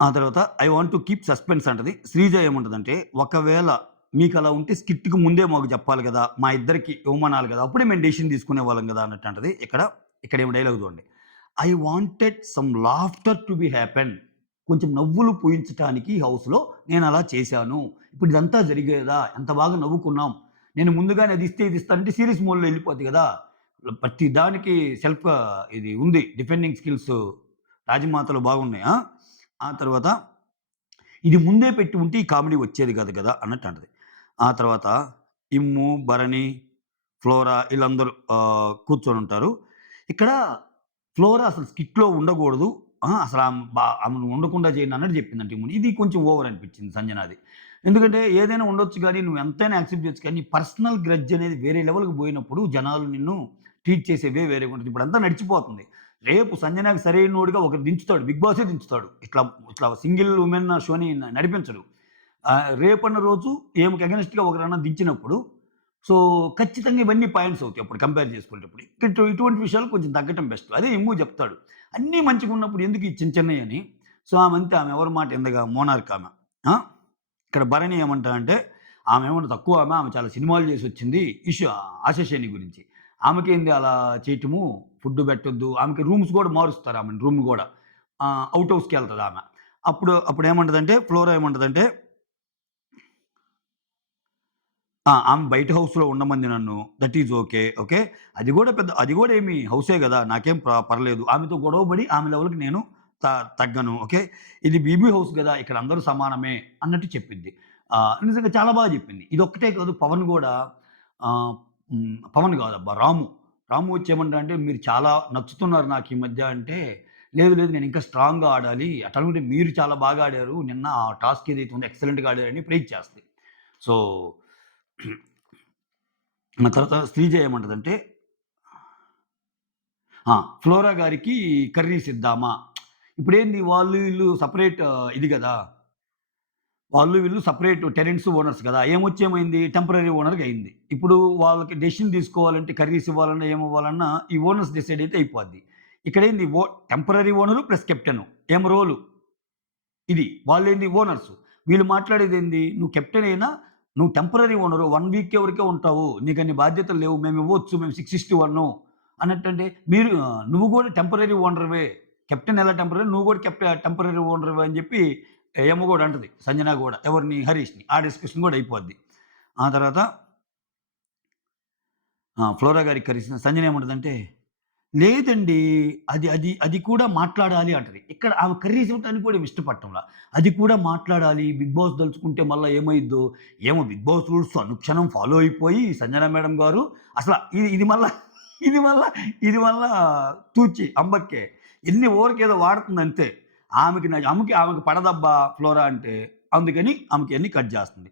ఆ తర్వాత I want to keep suspense అంటది. శ్రీజ ఏమంటదంటే, ఒకవేళ మీకలా ఉంటే స్కిట్‌కి ముందే మాకు జెప్పాలి గదా! మా ఇద్దరికి ఇవ్వమనాలి గదా! అప్పుడే మేము డెసిషన్ తీసుకునేవాళ్ళం గదా! అన్నట్టు అంటది. ఇక్కడేమో డైలాగ్ చూడండి. I wanted some laughter to be happen. కొంచెం నవ్వులు పూయించటానికి హౌస్‌లో నేనలా చేశాను. ఇప్పుడు ఇదంతా జరిగేదా? ఎంత బాగా నవ్వుకున్నాం. నేను ముందుగానే అది ఇస్తే ఇది ఇస్తానంటే సీరియస్ మోడ్‌లో ఎళ్ళిపోద్ది గదా! ప్రతి దానికి ఇది ఉంది. డిఫెండింగ్ స్కిల్స్ రాజమాతలో బాగున్నాయి. ఆ తర్వాత ఇది ముందే పెట్టి ఉంటే ఈ కామెడీ వచ్చేది కాదు కదా! అన్నట్టు అంటది. ఆ తర్వాత ఇమ్ము, భరణి, ఫ్లోరా ఈళ్ళందరూ కూర్చొనుంటారు. ఇక్కడ ఫ్లోరా అసలు స్కిట్‌లో ఉండకూడదు. అసలు ఆమెను ఉండకుండా చేయండి అన్నట్టు చెప్పిందంట ఇమ్ముని. ఇది కొంచెం ఓవర్ అనిపించింది సంజనాది. ఎందుకంటే ఏదైనా ఉండొచ్చు గానీ, నువ్వు ఎంతైనా యాక్సెప్ట్ చేయొచ్చు కానీ, నీ పర్సనల్ గ్రడ్జ్ అనేది వేరే లెవెల్‌కి పోయినప్పుడు జనాలు నిన్ను ట్రీట్ చేసే వేరేగా ఉంటది. ఇప్పుడంతా నడిచిపోతుంది. రేపు సంజనాకి సరైనోడిగా ఒకరు దించుతాడు. బిగ్ బాసే దించుతాడు. ఇట్లా సింగిల్ వుమెన్ షోని నడిపించడు. రేపన్న రోజు ఈమెకి అగైనెస్ట్‌గా ఒకరన్నా దించినప్పుడు సో, ఖచ్చితంగా ఇవన్నీ పాయింట్స్ అవుతాయి అప్పుడు కంపేర్ చేసుకునేటప్పుడు. ఇటువంటి విషయాలు కొంచెం తగ్గటం బెస్ట్. అదే ఇమ్ము చెప్తాడు. అన్నీ మంచిగున్నప్పుడు ఎందుకు ఈ చిన్నయి అని. సో, ఆమె ఎవరి మాట ఇందగా మోనార్క్ ఆమె. ఆ! ఇక్కడ భరణి ఏమంటాదంటే, ఆమె తక్కువ ఆమె చాలా సినిమాలు చేసొచ్చింది. ఆశా శని గురించి. ఆమెకేంది అలా చేయటము, ఫుడ్ పెట్టొద్దు. ఆమెకి రూమ్స్ గూడా మారుస్తారు ఆమెని రూమ్ గూడా. ఔట్ హౌస్‌కెళ్తదామె. అప్పుడేమంటదంటే ఫ్లోరా ఏమంటదంటే ఆమె బయట హౌస్‌లో ఉండమంది నన్ను. That is okay. ఓకే. అది గూడా ఏమి హౌసే గదా! నాకేం పర్లేదు. ఆమెతో గొడవ పడి ఆమె లెవెల్‌కి నేను త తగ్గను. ఓకే. ఇది బీబీ హౌస్ గదా! ఇక్కడ అందరూ సమానమే అన్నట్టు చెప్పిద్ది. నిజంగా చాలా బాగా చెప్పింది. ఇదొక్కటే కాదు పవన్ గూడా పవన్ గాదబ్బా! రాము. రాము వచ్చి ఏమంటాడంటే, "మీరు చాలా నచ్చుతున్నారు నాకు ఈ మధ్య" అంటే, "లేదు లేదు నేను ఇంకా స్ట్రాంగ్‌గా ఆడాలి. అట్లనుకుంటే మీరు చాలా బాగా ఆడారు. నిన్న ఆ టాస్క్ ఏదైతే ఉందో ఎక్సలెంట్‌గా ఆడారని" ప్రైజ్ చేస్తది. సో ఆ తర్వాత శ్రీజ ఏమంటదంటే, ఫ్లోరా గారికి కర్రీస్ ఇద్దామా? ఇప్పుడేంది వాళ్ళు వీళ్ళు సెపరేట్ ఇది గదా! వాళ్ళు వీళ్ళు సెపరేట్ టెనెంట్స్, ఓనర్స్ గదా! ఏమొచ్చేమైంది టెంపరరీ ఓనర్‌గా అయింది. ఇప్పుడు వాళ్ళకి డెసిషన్ తీసుకోవాలంటే కర్రీస్ ఇవ్వాలన్నా, ఏమివ్వాలన్నా ఈ ఓనర్స్ డిసైడ్ అయితే అయిపోద్ది. ఇక్కడేంది టెంపరరీ ఓనరు ప్లస్ కెప్టెను. రోలు ఇది. వాళ్ళేంది ఓనర్స్. వీళ్ళు మాట్లాడేదేంది నువ్వు కెప్టెన్ అయినా నువ్వు టెంపరరీ ఓనరు. 1 వీక్ వరకే ఉంటావు. నీకన్ని బాధ్యతలు లేవు. మేమివ్వచ్చు. మేము 661 అన్నట్టంటే నువ్వు గూడా టెంపరరీ ఓనర్‌వే. కెప్టెన్ ఎలా టెంపరరీ నువ్వు గూడా టెంపరరీ ఓనర్‌వే అని జెప్పి ఏమ గూడా అంటది. సంజన గూడా. ఎవరిని? హరీష్‌ని. ఆ డిస్కషన్ గూడా అయిపోద్ది. ఆ తర్వాత ఫ్లోరా గారికి కరిసిన సంజన ఏమంటదంటే లేదండి. అది కూడా మాట్లాడాలి అంటది. ఇక్కడ ఆమె కర్రీస్ ఇవ్వటానికి కూడా ఇష్టపడటంలా. అది కూడా మాట్లాడాలి. బిగ్ బాస్ దలుచుకుంటే మళ్ళా ఏమైద్దో, ఏమో బిగ్ బాస్ రూల్స్ అనుక్షణం ఫాలో అయిపోయి సంజన మేడం గారు అసల ఇది మళ్ళా ఇది మళ్ళా ఇది మళ్ళా తూచి అంబక్కే. ఊరికేదో వాడుతుందంతే. ఆమెకి పడదబ్బా ఫ్లోరా అంటే. అందుకని ఆమెకి అన్ని కట్ జేస్తుంది.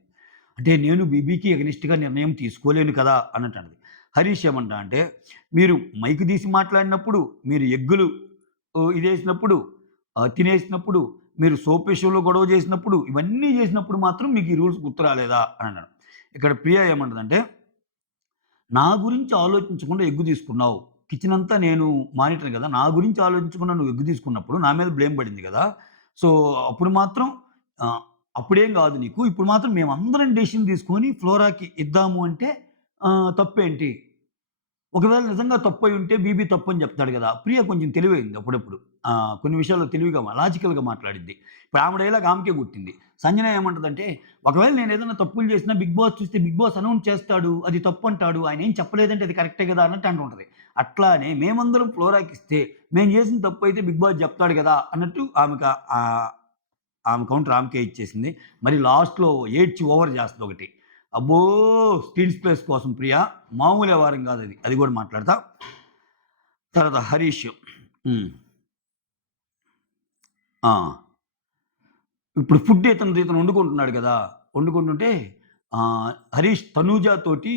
అంటే నేను బీబీకి ఎగనెస్ట్‌గా నిర్ణయం తీసుకోలేను కదా! అన్నట్టన్నది. హరీష్ ఏమంటాడంటే, మీరు మైక్ తీసి మాట్లాడినప్పుడు, మీరు ఎగ్గులు ఇదేసినప్పుడు, తినేసినప్పుడు, మీరు సోప్ విషయంలో గొడవ చేసినప్పుడు, ఇవన్నీ చేసినప్పుడు మాత్రం మీకు ఈ రూల్స్ గుర్తు రాలేదా? అని అన్నాడు. ఇక్కడ ప్రియ ఏమంటదంటే, నా గురించి ఆలోచించకుండా ఎగ్గు తీసుకున్నావు. కిచెన్ అంతా నేను మానిటర్ గదా! నా గురించి ఆలోచించకుండా నువ్వు ఎగ్గు తీసుకున్నప్పుడు నా మీద బ్లేమ్ పడింది గదా! సో, అప్పుడు మాత్రం ఆహ్, అప్పుడేం గాదు నీకు. ఇప్పుడు మాత్రం మేమందరం డెసిషన్ తీసుకొని ఫ్లోరాకి ఇద్దాము అంటే తప్పేంటి? ఒకవేళ నిజంగా తప్పయ్యుంటే బీబీ తప్పని జెప్తాడు గదా! ప్రియ కొంచెం తెలివైంది అప్పుడప్పుడు. కొన్ని విషయాల్లో తెలివిగా లాజికల్‌గా మాట్లాడిద్ది. ఇప్పుడు ఆమె డైలాగ్ ఆమెకే గుర్తుంది. సంజన ఏమంటదంటే, "ఒకవేళ నేనేదైనా తప్పులు చేసినా బిగ్ బాస్ చూస్తే బిగ్ బాస్ అనౌన్స్ చేస్తాడు. అది తప్పంటాడు. ఆయనేం చెప్పలేదంటే అది కరెక్టే గదా!" అన్నట్టు అంటుంటది. అట్లానే మేమందరం ఫ్లోరాకిస్తే, మేము చేసిన తప్పయితే బిగ్ బాస్ జెప్తాడు గదా! అన్నట్టు ఆమె కౌంటర్ ఆమెకే ఇచ్చేసింది. మరి లాస్ట్‌లో ఏడ్చి ఓవర్ జేస్తదొకటి. అబ్బో! స్క్రీన్ స్పేస్ కోసం ప్రియ. మామూలు వ్యవహారం గాదది. అది గూడా మాట్లాడతా. తర్వాత హరీష్. హ్మ్. ఆ! ఇప్పుడు ఫుడ్ ఇతను వండుకుంటున్నాడు గదా! వండుకుంటుంటే హరీష్ తనూజ తోటి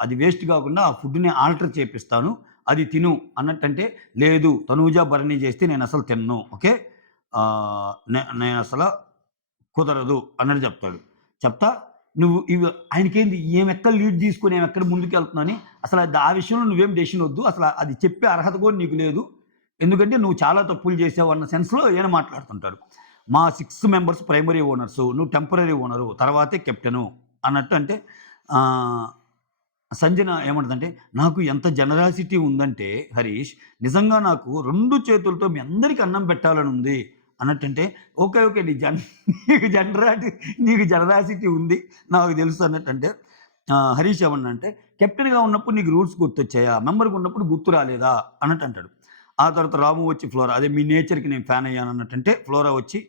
అది వేస్ట్ గాకుండా ఆ ఫుడ్‌ని ఆల్టర్ చేపిస్తాను. అది తిను అన్నట్టంటే, లేదు తనూజ, భరణి జేస్తే నేనసలు తినను. ఓకే. నేనసల కుదరదు అన్నట్టు చెప్తాడు. చెప్తా నువ్వు ఆయనకేంది ఈమెక్కడ లీడ్ తీసుకొని ఈమెక్కడ ముందుకెళ్తుందని అసలు ఆ విషయంలో నువ్వేం డెసిషన్ వద్దు. అసల అది చెప్పే అర్హత కూడా నీకు లేదు. ఎందుకంటే నువ్వు చాలా తప్పులు చేసావు అన్న సెన్స్‌లో ఈయన మాట్లాడుతుంటాడు. మా 6 మెంబర్స్ ప్రైమరీ ఓనర్సు. నువ్వు టెంపరరీ ఓనరు. తర్వాతే కెప్టెను అన్నట్టు అంటే ఆహ్, సంజన ఏమంటదంటే, నాకు ఎంత జనరాసిటీ ఉందంటే హరీష్, నిజంగా నాకు 2 చేతులతో మీ అందరికి అన్నం పెట్టాలనుంది. అన్నట్టంటే, ఓకే. ఓకే. నీకు నీకు జనరాసిటీ ఉంది. నాకు తెలుసు అన్నట్టంటే, హరీష్ ఏమన్నాడంటే, కెప్టెన్‌గా ఉన్నప్పుడు నీకు రూల్స్ గుర్తొచ్చాయా? మెంబర్‌గా ఉన్నప్పుడు గుర్తు రాలేదా? అన్నట్టు అంటాడు. ఆ తర్వాత రాము వచ్చి ఫ్లోరా, అదే మీ నేచర్‌కి నేను ఫ్యాన్ అయ్యాను అన్నట్టంటే, ఫ్లోరా వచ్చి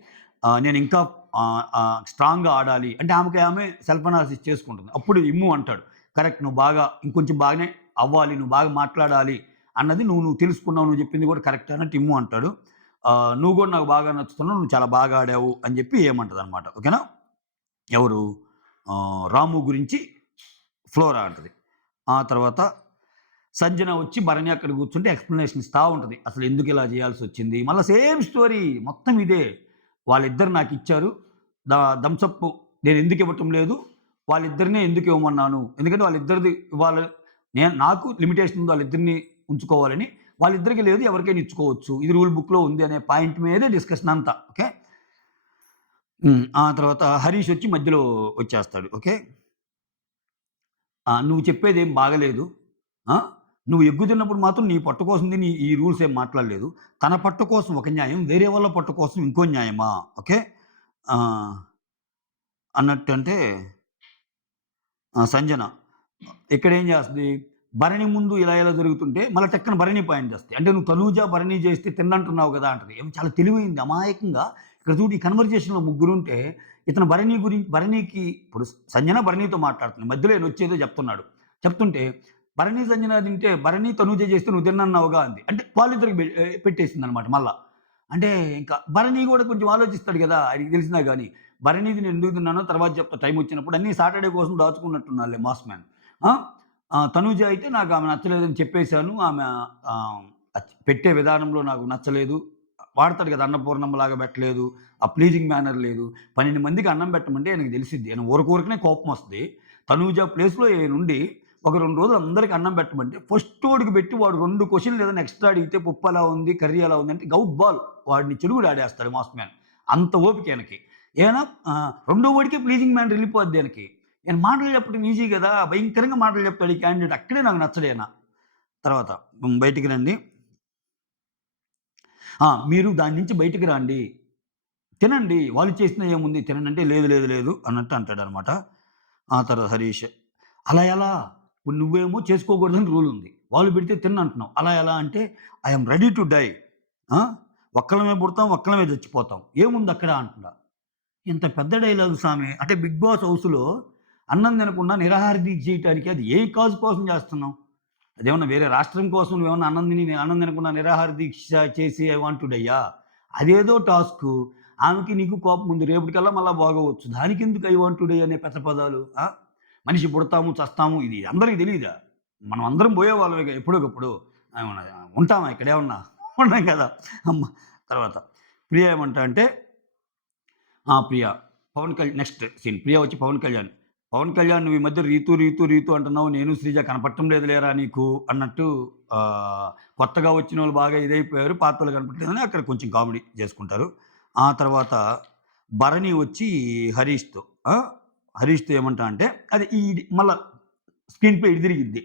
నేను ఇంకా స్ట్రాంగ్‌గా ఆడాలి. అంటే ఆమె సెల్ఫ్ అనాలిసిస్ చేసుకుంటుంది. అప్పుడు ఇమ్ము అంటాడు. కరెక్ట్. నువ్వు బాగా ఇంకొంచెం బాగానే అవ్వాలి. నువ్వు బాగా మాట్లాడాలి అన్నది నువ్వు తెలుసుకున్నావు. నువ్వు చెప్పింది కూడా కరెక్ట్ అన్నట్టు ఇమ్ము అంటాడు. నువ్వు కూడా నాకు బాగా నచ్చుతున్నావు. నువ్వు చాలా బాగా ఆడావు అని చెప్పి ఏమంటదనమాట. ఓకేనా? ఎవరు? రాము గురించి ఫ్లోరా అంటది. ఆ తర్వాత సంజన వచ్చి భరణి అక్కడ కూర్చుంటే ఎక్స్‌ప్లనేషన్ ఇస్తా ఉంటది. అసలు ఎందుకు ఇలా చేయాల్సొచ్చింది. మళ్ళా సేమ్ స్టోరీ మొత్తం ఇదే. వాళ్ళిద్దరు నాకిచ్చారు. థమ్స్ అప్ నేనెందుకు ఇవ్వటం లేదు. వాళ్ళిద్దరినే ఎందుకు ఇవ్వమన్నాను. ఎందుకంటే వాళ్ళిద్దరిది నాకు లిమిటేషన్ ఉంది వాళ్ళిద్దరిని ఉంచుకోవాలని. వాళ్ళిద్దరికీ లేదు ఎవరికైనా ఇచ్చుకోవచ్చు. ఇది రూల్ బుక్‌లో ఉంది అనే పాయింట్ మీదే డిస్కషన్ అంతా. ఓకే. ఆ తర్వాత హరీష్ వచ్చి మధ్యలో వచ్చేస్తాడు. ఓకే. నువ్వు చెప్పేదేం బాగాలేదు. ఆ! నువ్వు ఎగ్గు తిన్నప్పుడు మాత్రం నీ పొట్ట కోసం తిని ఈ రూల్స్ ఏం మాట్లాడలేదు. తన పొట్ట కోసం ఒక న్యాయం, వేరే వాళ్ళ పొట్ట కోసం ఇంకో న్యాయమా? ఓకే. ఆహ్, అన్నట్టంటే సంజన ఇక్కడేం చేస్తది, భరణి ముందు ఇలా ఇలా జరుగుతుంటే మళ్ళా టక్కన భరణి పాయింట్ చేస్తాయి. అంటే "నువ్వు తనూజ, భరణి చేస్తే తిన్నంటున్నావు గదా!" అంటది. ఏమో చాలా తెలివైంది అమాయకంగా. ఇక్కడ చూడు ఈ కన్వర్జేషన్‌లో ముగ్గురుంటే ఇతను భరణికి ఇప్పుడు సంజన భరణితో మాట్లాడుతుంది. మధ్యలో ఈయనొచ్చి ఏదో చెప్తున్నాడు. చెప్తుంటే భరణి, సంజన తింటే భరణి, తనూజ చేస్తే "నువ్వు తినన్నావుగా" అంది. అంటే వాళ్ళిద్దరికి పెట్టేసిందనమాట మళ్ళా. అంటే ఇంకా భరణి గూడా కొంచెం ఆలోచిస్తాడు గదా! ఆయనకి తెలిసినా గాని. భరణిది నేను ఎందుకు తిన్నానో తర్వాత చెప్తా టైమొచ్చినప్పుడు. అన్నీ సాటర్‌డే కోసం దాచుకున్నట్టున్నాడులే మాస్ మ్యాన్. ఆ! తనూజ అయితే నాకు ఆమె నచ్చలేదని చెప్పేసాను. ఆమె పెట్టే విధానంలో నాకు నచ్చలేదు. వాడతాడు కదా! అన్నపూర్ణమ్మలాగా పెట్టలేదు. ఆ ప్లీజింగ్ మేనర్ లేదు. 12 మందికి అన్నం పెట్టమంటే ఆయనకి తెలిసిద్ది. ఆయన ఊరికనే కోపమొస్తది. తనూజ ప్లేస్‌లో ఈయనుండి ఒక 2 రోజులు అందరికి అన్నం పెట్టమంటే ఫస్టోడికి పెట్టి వాడు 2 క్వెషన్‌లు ఏదైనా ఎక్స్‌ట్రా అడిగితే పప్పు ఎలా ఉంది? కర్రీ ఎలా ఉంది? అంటే గౌట్ బాల్ వాడిని చెడుగుడు ఆడేస్తాడు మాస్ మ్యాన్. అంత ఓపిక ఈయనకి. ఈయన రెండో వాడికే ప్లీజింగ్ మ్యానర్ ఎళ్ళిపోద్ది ఈయనకి. ఈయన మాటలు చెప్పడం ఈజీ గదా! భయంకరంగా మాటలు చెప్తాడు ఈ క్యాండిడేట్. అక్కడే నాకు నచ్చడు ఈయన. తర్వాత బయటికి రండి. మీరు దాని నుంచి బయటికి రండి. తినండి. వాళ్ళు చేసినయి ఏముంది తినండంటే, లేదు, లేదు, లేదు అన్నట్టు అంటాడనమాట. ఆ తర్వాత హరీష్. అలా ఎలా? ఇప్పుడు నువ్వేమో చేసుకోకూడదని రూలుంది. వాళ్ళు పెడితే తినంటున్నావు. అలా ఎలా అంటే, I am ready to die. ఆ! ఒక్కళ్ళమే పుడతాం, ఒక్కళ్ళమే చచ్చిపోతాం. ఏముందక్కడ అంటున్నా. ఇంత పెద్ద డైలాగు సామి. అంటే 'బిగ్ బాస్' హౌస్‌లో అన్నం తినకుండా నిరాహార దీక్ష చేయటానికి అది ఏ కాజ్ కోసం చేస్తున్నావు? అదేమన్నా వేరే రాష్ట్రం కోసం నువ్వేమన్నా అన్నం తినకుండా నిరాహార దీక్ష చేసి ఐ వాంట్ టు డయ్యా? అదేదో టాస్కు. ఆమెకి నీకు కోపం ఉంది. రేపటికల్లా మళ్ళా బాగోవచ్చు. దానికెందుకు ఐ వాంట్ టు డై అనే పెద్ద పదాలు? మనిషి పుడతాము, చస్తాము ఇది అందరికి తెలీదా? మనం అందరం పోయేవాళ్ళమేగా ఎప్పుడోకప్పుడు. ఏమన్నా ఉంటామా ఇక్కడేమన్నా? ఉండం కదా! అమ్మ తర్వాత ప్రియ ఏమంటా అంటే ప్రియ. నెక్స్ట్ సీన్ ప్రియ వచ్చి పవన్ కళ్యాణ్. పవన్ కళ్యాణ్ నువ్వు ఈ మధ్య రీతు, రీతు, రీతు అంటున్నావు. నేను శ్రీజ కనపడటం లేదు లేరా నీకు అన్నట్టు కొత్తగా వచ్చినోళ్ళు బాగా ఇదైపోయారు. పాతోళ్ళు కనపడట్లేదని అక్కడ కొంచెం కామెడీ చేసుకుంటారు. ఆ తర్వాత భరణి వచ్చి హరీష్‌తో ఆ! హరీష్‌తో ఏమంటా అంటే అది మళ్ళా స్క్రీన్ ప్లే ఇటు తిరిగిద్ది.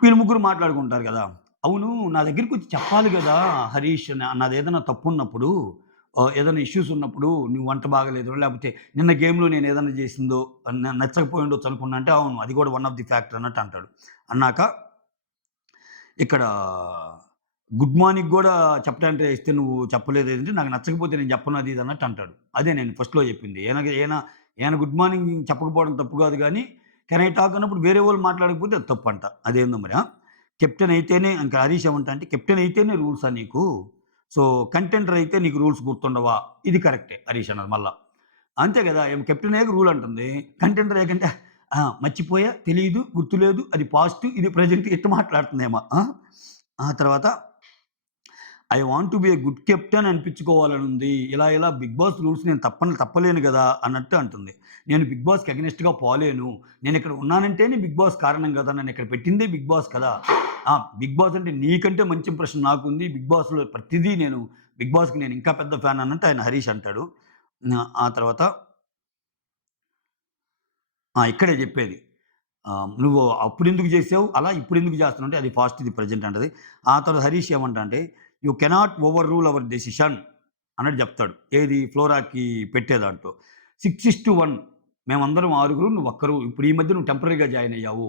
వీళ్ళు ముగ్గురు మాట్లాడుకుంటారు గదా! అవును నా దగ్గరికొచ్చి చెప్పాలి గదా! హరీష్ నాదేదైనా తప్పున్నప్పుడు ఏదైనా ఇష్యూస్ ఉన్నప్పుడు "నువ్వు వంట బాగాలేదో, లేపోతే నిన్న గేమ్‌లో నేనేదన్నా జేసిందో నచ్చకపోయి ఉండొచ్చు అనుకున్నా" అంటే, "అవును. అది గూడా వన్ ఆఫ్ ది ఫ్యాక్టర్" అన్నట్టు అంటాడు. అన్నాక ఇక్కడ గుడ్ మార్నింగ్ గూడా చెప్పడానికి ఇస్తే నువ్వు చెప్పలేదేంటి? నాకు నచ్చకపోతే నేను చెప్పను అది ఇది అన్నట్టు అంటాడు. అదే నేను ఫస్ట్‌లో చెప్పింది. ఈయన గుడ్ మార్నింగ్ చెప్పకపోవడం తప్పు గాదు గానీ, కెన్ ఐ టాక్ అన్నప్పుడు వేరే వాళ్ళు మాట్లాడకపోతే అది తప్పంట. అదేందో మరి. కెప్టెన్ అయితేనే ఇంకా హరీష్ ఏమంటా అంటే, "కెప్టెన్ అయితేనే రూల్సా నీకు? సో, కంటెండర్ అయితే నీకు రూల్స్ గుర్తుండవా?" ఇది కరెక్టే హరీష్ అన్నది మళ్ళా. అంతే గదా! ఏమో కెప్టెన్ అయ్యాక రూల్ అంటుంది. కంటెండర్ అయ్యాకంటే మర్చిపోయా, తెలీదు, గుర్తులేదు, అది పాస్ట్, ఇది ప్రెజెంట్ ఇట్ట మాట్లాడుతుందేమో. ఆ తర్వాత I want to be a good captain అనిపించుకోవాలనుంది. ఇలా ఇలా బిగ్ బాస్ రూల్స్ నేను తప్పలేను గదా! అన్నట్టు అంటుంది. నేను బిగ్ బాస్‌కి అగైనెస్ట్‌గా పోలేను. నేనిక్కడ ఉన్నానంటేనే బిగ్ బాస్ కారణం గదా! నన్నిక్కడ పెట్టిందే బిగ్ బాస్ కదా! బిగ్ బాస్ అంటే నీకంటే మంచి ఇంప్రెషన్ నాకుంది. బిగ్ బాస్‌లో ప్రతిదీ బిగ్ బాస్‌కి నేను ఇంకా పెద్ద ఫ్యాన్ అన్నట్టు ఆయన హరీష్ అంటాడు. ఆ తర్వాత ఇక్కడే జెప్పేది. నువ్వు అప్పుడెందుకు జేసావు? అలా ఇప్పుడెందుకు జేస్తున్నావు? అంటే అది పాస్ట్ ఇది ప్రెజెంట్ అంటది. ఆ తర్వాత హరీష్ ఏమంటా అంటే, "you cannot overrule hour decision" అన్నట్టు జెప్తాడు. ఏది ఫ్లోరాకి పెట్టే దాంట్లో. 6:1 మేమందరం ఆరుగురు, నువ్వొక్కరు. ఇప్పుడు ఈ మధ్య నువ్వు టెంపరరీగా జాయిన్ అయ్యావు.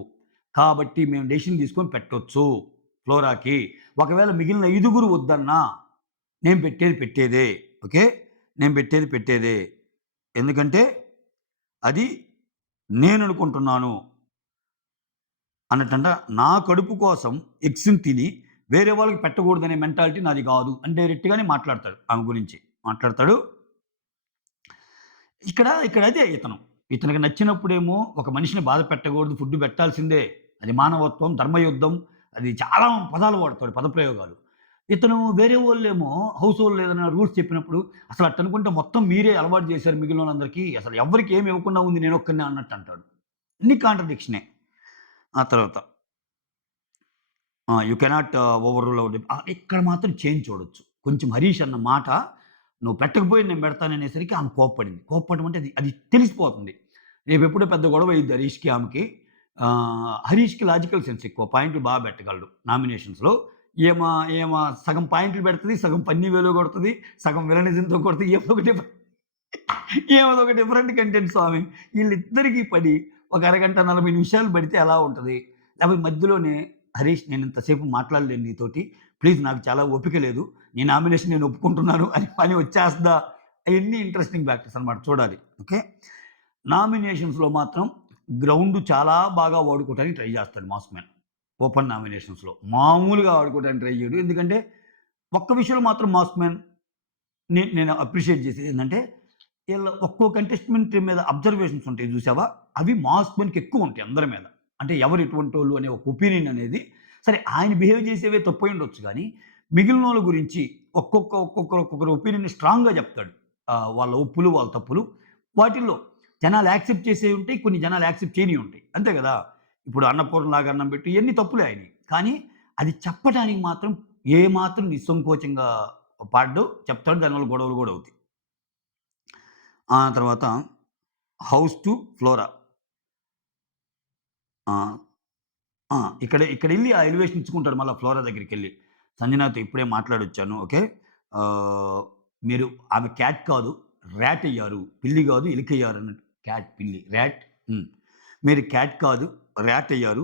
కాబట్టి మేము డెసిషన్ తీసుకొని పెట్టొచ్చు ఫ్లోరాకి. ఒకవేళ మిగిలిన ఐదుగురు వద్దన్నా, నేను పెట్టేది పెట్టేదే. ఓకే. నేను పెట్టేది పెట్టేదే. ఎందుకంటే అది నేననుకుంటున్నాను. అన్నట్టంట నా కడుపు కోసం ఎగ్స్‌ని తిని వేరే వాళ్ళకి పెట్టకూడదనే మెంటాలిటీ నాది గాదు అని డైరెక్ట్‌గానే మాట్లాడతాడు ఆమె గురించి. మాట్లాడతాడు. ఇక్కడ అదే ఇతను. ఇతనికి నచ్చినప్పుడేమో ఒక మనిషిని బాధ పెట్టకూడదు. ఫుడ్ పెట్టాల్సిందే. అది మానవత్వం, ధర్మయుద్ధం అది చాలా పదాలు వాడతాడు. పదప్రయోగాలు. ఇతను వేరే వోళ్ళేమో హౌసోళ్ళు ఏదైనా రూల్స్ చెప్పినప్పుడు అసలు అట్టనుకుంటే మొత్తం మీరే అలవాటు చేశారు మిగిలినోళ్ళందరికీ. అసలు ఎవ్వరికీ ఏమి ఇవ్వకుండా ఉంది నేనొక్కడినే అన్నట్టు అంటాడు. అన్ని కాంట్రడిక్షనే. ఆ తర్వాత you cannot overrule our ఇక్కడ మాత్రం చేంజ్ చూడొచ్చు. కొంచెం హరీష్ అన్న మాట నువ్వు పెట్టకపోయి నేను పెడతాననేసరికి ఆమె కోప్పడింది. కోప్పడడం అంటే అది తెలిసిపోతుంది. రేపెప్పుడో పెద్ద గొడవ అయ్యిద్ది హరీష్‌కి, ఆమెకి. హరీష్‌కి లాజికల్ సెన్స్ ఎక్కువ. పాయింట్లు బాగా పెట్టగలడు నామినేషన్స్‌లో. ఈమ ఈమ సగం పాయింట్లు పెడతది, సగం ఫన్నీ వేలో కొడతది, సగం విలనిజంతో కొడతది. ఏదో ఒక డిఫరెంట్ కంటెంట్ స్వామి. ఈళ్ళిద్దరికీ పడి ఒక అరగంట 40 నిమిషాలు పడితే ఎలా ఉంటది? లేకపోతే మధ్యలోనే హరీష్ నేను ఇంతసేపు మాట్లాడలేను నీతోటి. ప్లీజ్ నాకు చాలా ఓపిక లేదు. నీ నామినేషన్ నేను ఒప్పుకుంటున్నాను అని పని వచ్చేస్తదా? అయన్నీ ఇంట్రెస్టింగ్ ఫ్యాక్టర్స్ అనమాట చూడాలి. ఓకే. నామినేషన్స్‌లో మాత్రం గ్రౌండ్ చాలా బాగా వాడుకోవటానికి ట్రై చేస్తాడు మాస్ మ్యాన్. ఓపెన్ నామినేషన్స్‌లో. మామూలుగా ఆడుకోవడానికి ట్రై చేయడు. ఎందుకంటే ఒక్క విషయంలో మాత్రం మాస్ మ్యాన్ నేను అప్రిషియేట్ చేసేది ఏందంటే, ఈళ్ళ ఒక్కో కంటెస్టెంట్ మీద అబ్జర్వేషన్స్ ఉంటాయి చూసావా? అవి మాస్ మ్యాన్‌కి ఎక్కువుంటాయి అందరి మీద. అంటే ఎవరు ఎటువంటోళ్ళు అనే ఒక ఒపీనియన్ అనేది సరే ఆయన బిహేవ్ చేసేవే తప్పయి ఉండొచ్చు గానీ, మిగిలినోళ్ళ గురించి ఒక్కొక్కరు ఒపీనియన్‌ని స్ట్రాంగ్‌గా చెప్తాడు. వాళ్ళ ఒప్పులు, వాళ్ళ తప్పులు. వాటిల్లో జనాలు యాక్సెప్ట్ చేసేవి ఉంటాయి. కొన్ని జనాలు యాక్సెప్ట్ చేయనివి ఉంటాయి. అంతే గదా! ఇప్పుడు అన్నపూర్ణలాగా అన్నం పెట్టి ఇయన్నీ తప్పులే ఆయనయి. కానీ అది చెప్పటానికి మాత్రం ఏమాత్రం నిస్సంకోచంగా పాడడు. చెప్తాడు. దానివల్ల గొడవలు గూడా అవుతాయి. ఆ తర్వాత 'హౌస్ టు ఫ్లోరా' ఆ! ఆ! ఇక్కడెళ్లి ఆ ఎలివేషన్ ఇచ్చుకుంటాడు మళ్ళా ఫ్లోరా దగ్గరికెళ్లి. సంజనాతో ఇప్పుడే మాట్లాడొచ్చాను. ఓకే. ఆహ్, మీరు ఆమె క్యాట్ కాదు, ర్యాట్ అయ్యారు. పిల్లి గాదు, ఎలికయ్యారు అన్నట్టు. క్యాట్, పిల్లి, ర్యాట్. హ్మ్. మీరు క్యాట్ కాదు, ర్యాట్ అయ్యారు.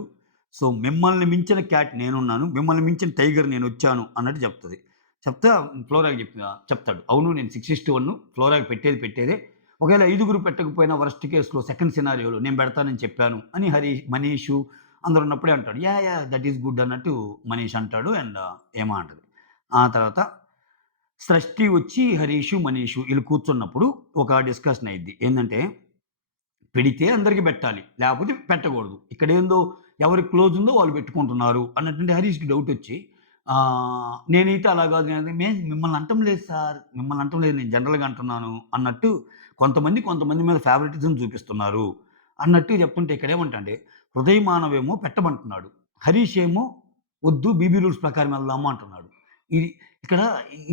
సో, మిమ్మల్ని మించిన క్యాట్ నేనున్నాను. మిమ్మల్ని మించిన టైగర్ నేనొచ్చాను అన్నట్టు చెప్తది. చెప్తే ఫ్లోరాకి చెప్తాడు. అవును నేను 6:1 ఫ్లోరాకి పెట్టేది పెట్టేదే. ఒకవేళ ఐదుగురు పెట్టకపోయినా వరస్ట్ కేస్‌లో సెకండ్ సినారియోలో నేను పెడతానని చెప్పాను అని మనీషు అందరున్నప్పుడే అంటాడు. యాహ్! దట్ ఈస్ గుడ్ అన్నట్టు మనీష్ అంటాడు. అండ్ హేమ అంటది. ఆ తర్వాత సృష్టి వచ్చి హరీషు, మనీషు ఈళ్ళు కూర్చున్నప్పుడు ఒక డిస్కషన్ అయ్యిద్ది. ఏందంటే పెడితే అందరికి పెట్టాలి. లేకపోతే పెట్టకూడదు. ఇక్కడేందో ఎవరికి క్లోజ్ ఉందో వాళ్ళు పెట్టుకుంటున్నారు అన్నట్టుండి హరీష్‌కి డౌటొచ్చి నేనైతే అలా గాదు. మిమ్మల్ని అనటం లేదు సార్. మిమ్మల్ని అనటం లేదు. నేను జనరల్‌గా అంటున్నాను అన్నట్టు కొంతమంది మీద ఫేవరెటిజం చూపిస్తున్నారు అన్నట్టు చెప్తుంటే ఇక్కడేమంటా అంటే హృదయమానవేమో పెట్టమంటున్నాడు. హరీష్ ఏమో వద్దు బీబీ రూల్స్ ప్రకారం వెళ్దాము అంటున్నాడు. ఇది ఇక్కడ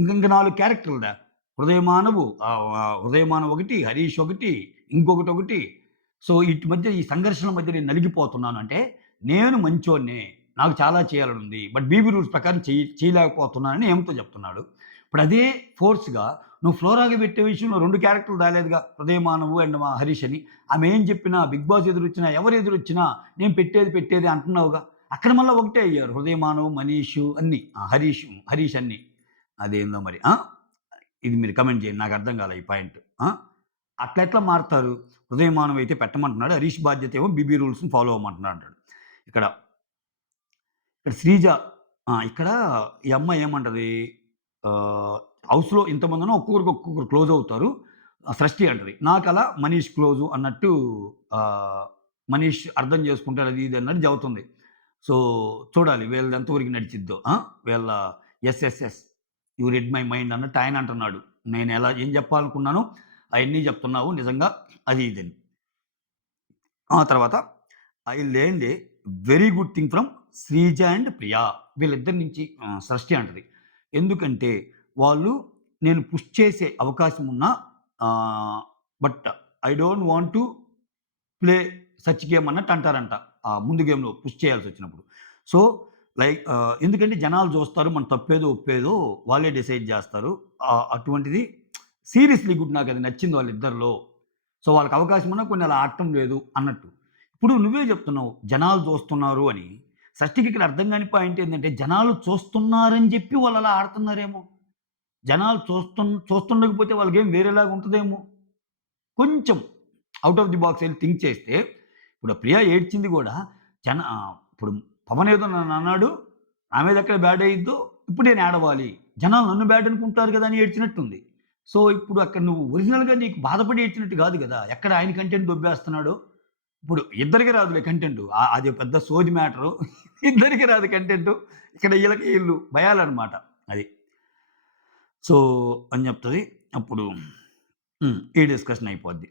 ఇంక 4 క్యారెక్టర్‌లుడా హృదయమానవు హృదయమానవ్ ఒకటి, హరీష్ ఒకటి, ఇంకొకటొకటి. సో, ఈటి మధ్య ఈ సంఘర్షణ మధ్య నేను నలిగిపోతున్నాను. అంటే నేను మంచోడినే. నాకు చాలా చేయాలనుంది. బట్ బీబీ రూల్స్ ప్రకారం చేయలేకపోతున్నానని హేమతో చెప్తున్నాడు. ఇప్పుడు అదే ఫోర్స్‌గా నువ్వు ఫ్లోరాకి పెట్టే విషయంలో 2 క్యారెక్టర్‌లు రాలేదుగా. హృదయమానవు అండ్ మా హరీష్ అని. ఆమె ఏం చెప్పినా, బిగ్ బాస్ ఎదురొచ్చినా, ఎవరు ఎదురొచ్చినా నేను పెట్టేది అంటున్నావుగా. అక్కడ మళ్ళా ఒకటే అయ్యారు. హృదయమానవ్, మనీషు అన్నీ. హరీష్ అన్నీ. అదేందో మరి. ఇది మీరు కామెంట్ చేయండి. నాకు అర్థం కాలే ఈ పాయింట్. ఆ! అట్లెట్లా మారతారు? హృదయమానవ్ అయితే పెట్టమంటున్నాడు. హరీష్ బాధ్యత ఏమో బీబీ రూల్స్‌ని ఫాలో అవ్వమంటున్నాడు అంటాడు. ఇక్కడ, ఇక్కడ శ్రీజ ఇక్కడ ఈ అమ్మాయి ఏమంటది? ఆహ్, హౌస్‌లో ఇంతమందున్నా ఒక్కొక్కరు క్లోజ్ అవుతారు. సృష్టి అంటది. నాకలా మనీష్ క్లోజు అన్నట్టు ఆహ్, మనీష్ అర్థం చేసుకుంటాడు అది ఇది అన్నట్టు చెబుతుంది. సో, చూడాలి వీళ్ళది ఎంతవరకు నడిచిద్దో. వీళ్ళ yes. You red my mind అన్నట్టు ఆయన అంటున్నాడు. ఏం చెప్పాలనుకున్నానో అయన్నీ చెప్తున్నావు నిజంగా అది ఇదని. ఆ తర్వాత I learned a very good thing from Sreeja and Priya. వీళ్ళిద్దరి నుంచి సృష్టి అంటది. ఎందుకంటే వాళ్ళు నేను పుష్ చేసే అవకాశం ఉన్నా ఆహ్, but I don't want to play such game అన్నట్టు అంటారంట. ముందు గేమ్‌లో పుష్ చేయాల్సొచ్చినప్పుడు. సో, ఎందుకంటే జనాలు జూస్తారు మన తప్పేదో, ఒప్పేదో వాళ్ళే డిసైడ్ జేస్తారు. అటువంటిది సీరియస్‌లీ గుడ్ నాకది నచ్చింది వాళ్ళిద్దరిలో. సో, వాళ్ళకి అవకాశం ఉన్నా కొన్ని అలా ఆడటం లేదు అన్నట్టు. ఇప్పుడు నువ్వే జెప్తున్నావు జనాలు జూస్తున్నారు అని. షష్టికి ఇక్కడ అర్థం గాని పాయింట్ ఏందంటే జనాలు చూస్తున్నారని జెప్పి వాళ్ళలా ఆడుతున్నారేమో! జనాలు చూస్తుండకపోతే వాళ్ళ గేమ్ వేరేలాగా ఉంటదేమో! కొంచెం ఔట్ ఆఫ్ ది బాక్స్ ఎళ్లి థింక్ చేస్తే, ఇప్పుడు ప్రియ ఏడ్చింది గూడా ఇప్పుడు పవన్ ఏదో నన్నన్నాడు, నా మీదెక్కడ బ్యాడ్ అయ్యిద్దో, ఇప్పుడు నేను ఏడవాలి. జనాలు నన్ను బ్యాడ్ అనుకుంటారు గదా! అని ఏడ్చినట్టుంది. సో, ఇప్పుడు అక్కడ నువ్వు ఒరిజినల్‌గా నీకు బాధపడి ఏడ్చినట్టు గాదు గదా! ఎక్కడ ఆయన కంటెంట్ దొబ్బేస్తున్నాడో. ఇప్పుడు ఇద్దరికి రాదులే కంటెంటు. అది పెద్ద సోది మ్యాటరు. ఇద్దరికి రాదు కంటెంటు. ఇక్కడ ఈళ్ళు భయాలనమాట. అది. సో, అని జెప్తది. అప్పుడు ఈ డిస్కషన్ అయిపోద్ది.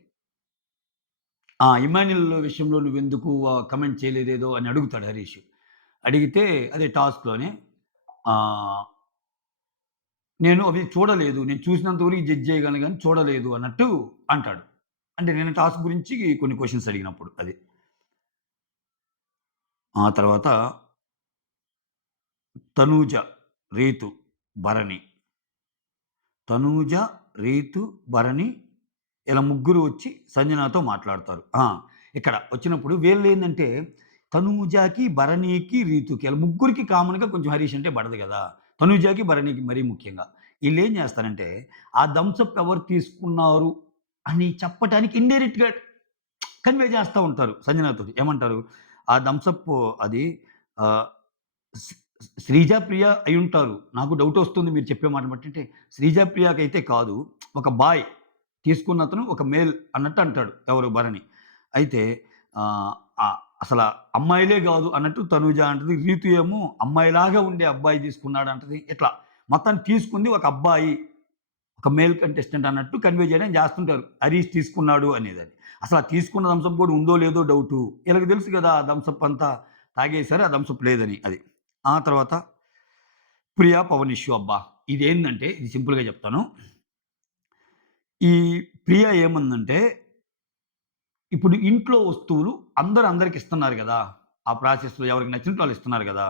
ఇమాన్యుల్ విషయంలో నువ్వెందుకు కమెంట్ చేయలేదేదో అని అడుగుతాడు హరీష్. అడిగితే అదే టాస్క్‌లోనే ఆహ్, నేను అవి చూడలేదు. నేను చూసినంత వరకు జడ్జ్ చేయగలను గానీ చూడలేదు అన్నట్టు అంటాడు. అంటే నేను టాస్క్ గురించి కొన్ని క్వెషన్స్ అడిగినప్పుడు అది. ఆ తర్వాత తనూజ, రీతు, భరణి. తనూజ, రీతు, భరణి ఇలా ముగ్గురు వచ్చి సంజనాతో మాట్లాడతారు. ఇక్కడ వచ్చినప్పుడు వీళ్ళేందంటే తనూజాకి, భరణికి, రీతుకి ఆళ్ళ ముగ్గురికి కామన్‌గా కొంచెం హరీష్ అంటే పడదు గదా! తనూజాకి, భరణికి మరీ ముఖ్యంగా. ఈళ్ళేం జేస్తారంటే, ఆ థమ్స్ అప్ ఎవరు తీసుకున్నారు అని చెప్పటానికి ఇండైరెక్ట్‌గా కన్వే చేస్తా ఉంటారు సంజనాతోటి. ఏమంటారు? ఆ థమ్స్ అప్ అది ఆహ్, స్ శ్రీజ, ప్రియ అయ్యుంటారు. నాకు డౌటొస్తుంది మీరు చెప్పే మాటలు బట్టి. అంటే శ్రీజ, ప్రియకైతే కాదు. ఒక బాయ్ తీసుకున్నతను ఒక మేల్ అన్నట్టు అంటాడు. ఎవరు? భరణి. అయితే ఆహ్, అసల అమ్మాయిలే గాదు అన్నట్టు తనూజ అంటది. రీతు ఏమో అమ్మాయిలాగా ఉండే అబ్బాయి తీసుకున్నాడంటది. ఇట్లా మొత్తానికి తీసుకుంది ఒక అబ్బాయి. ఒక మేల్ కంటెస్టెంట్ అన్నట్టు కన్వే చేయడం చేస్తుంటారు. హరీష్ తీసుకున్నాడు అనేదని. అసలు ఆ తీసుకున్న థమ్స్ అప్ కూడా ఉందో లేదో డౌటు. ఈళ్ళకి తెలుసు కదా! ఆ థమ్స్ అప్ అంతా తాగేసారు. ఆ థమ్స్ అప్ లేదని అది. ఆ తర్వాత ప్రియా, పవన్ ఇష్యూ అబ్బా! ఇదేందంటే ఇది సింపుల్‌గా చెప్తాను. ఈ ప్రియ ఏమందంటే ఇప్పుడు ఇంట్లో వస్తువులు అందరూ అందరికిస్తున్నారు గదా! ఆ ప్రాసెస్‌లో ఎవరికి నచ్చినట్టు వాళ్ళు ఇస్తున్నారు గదా!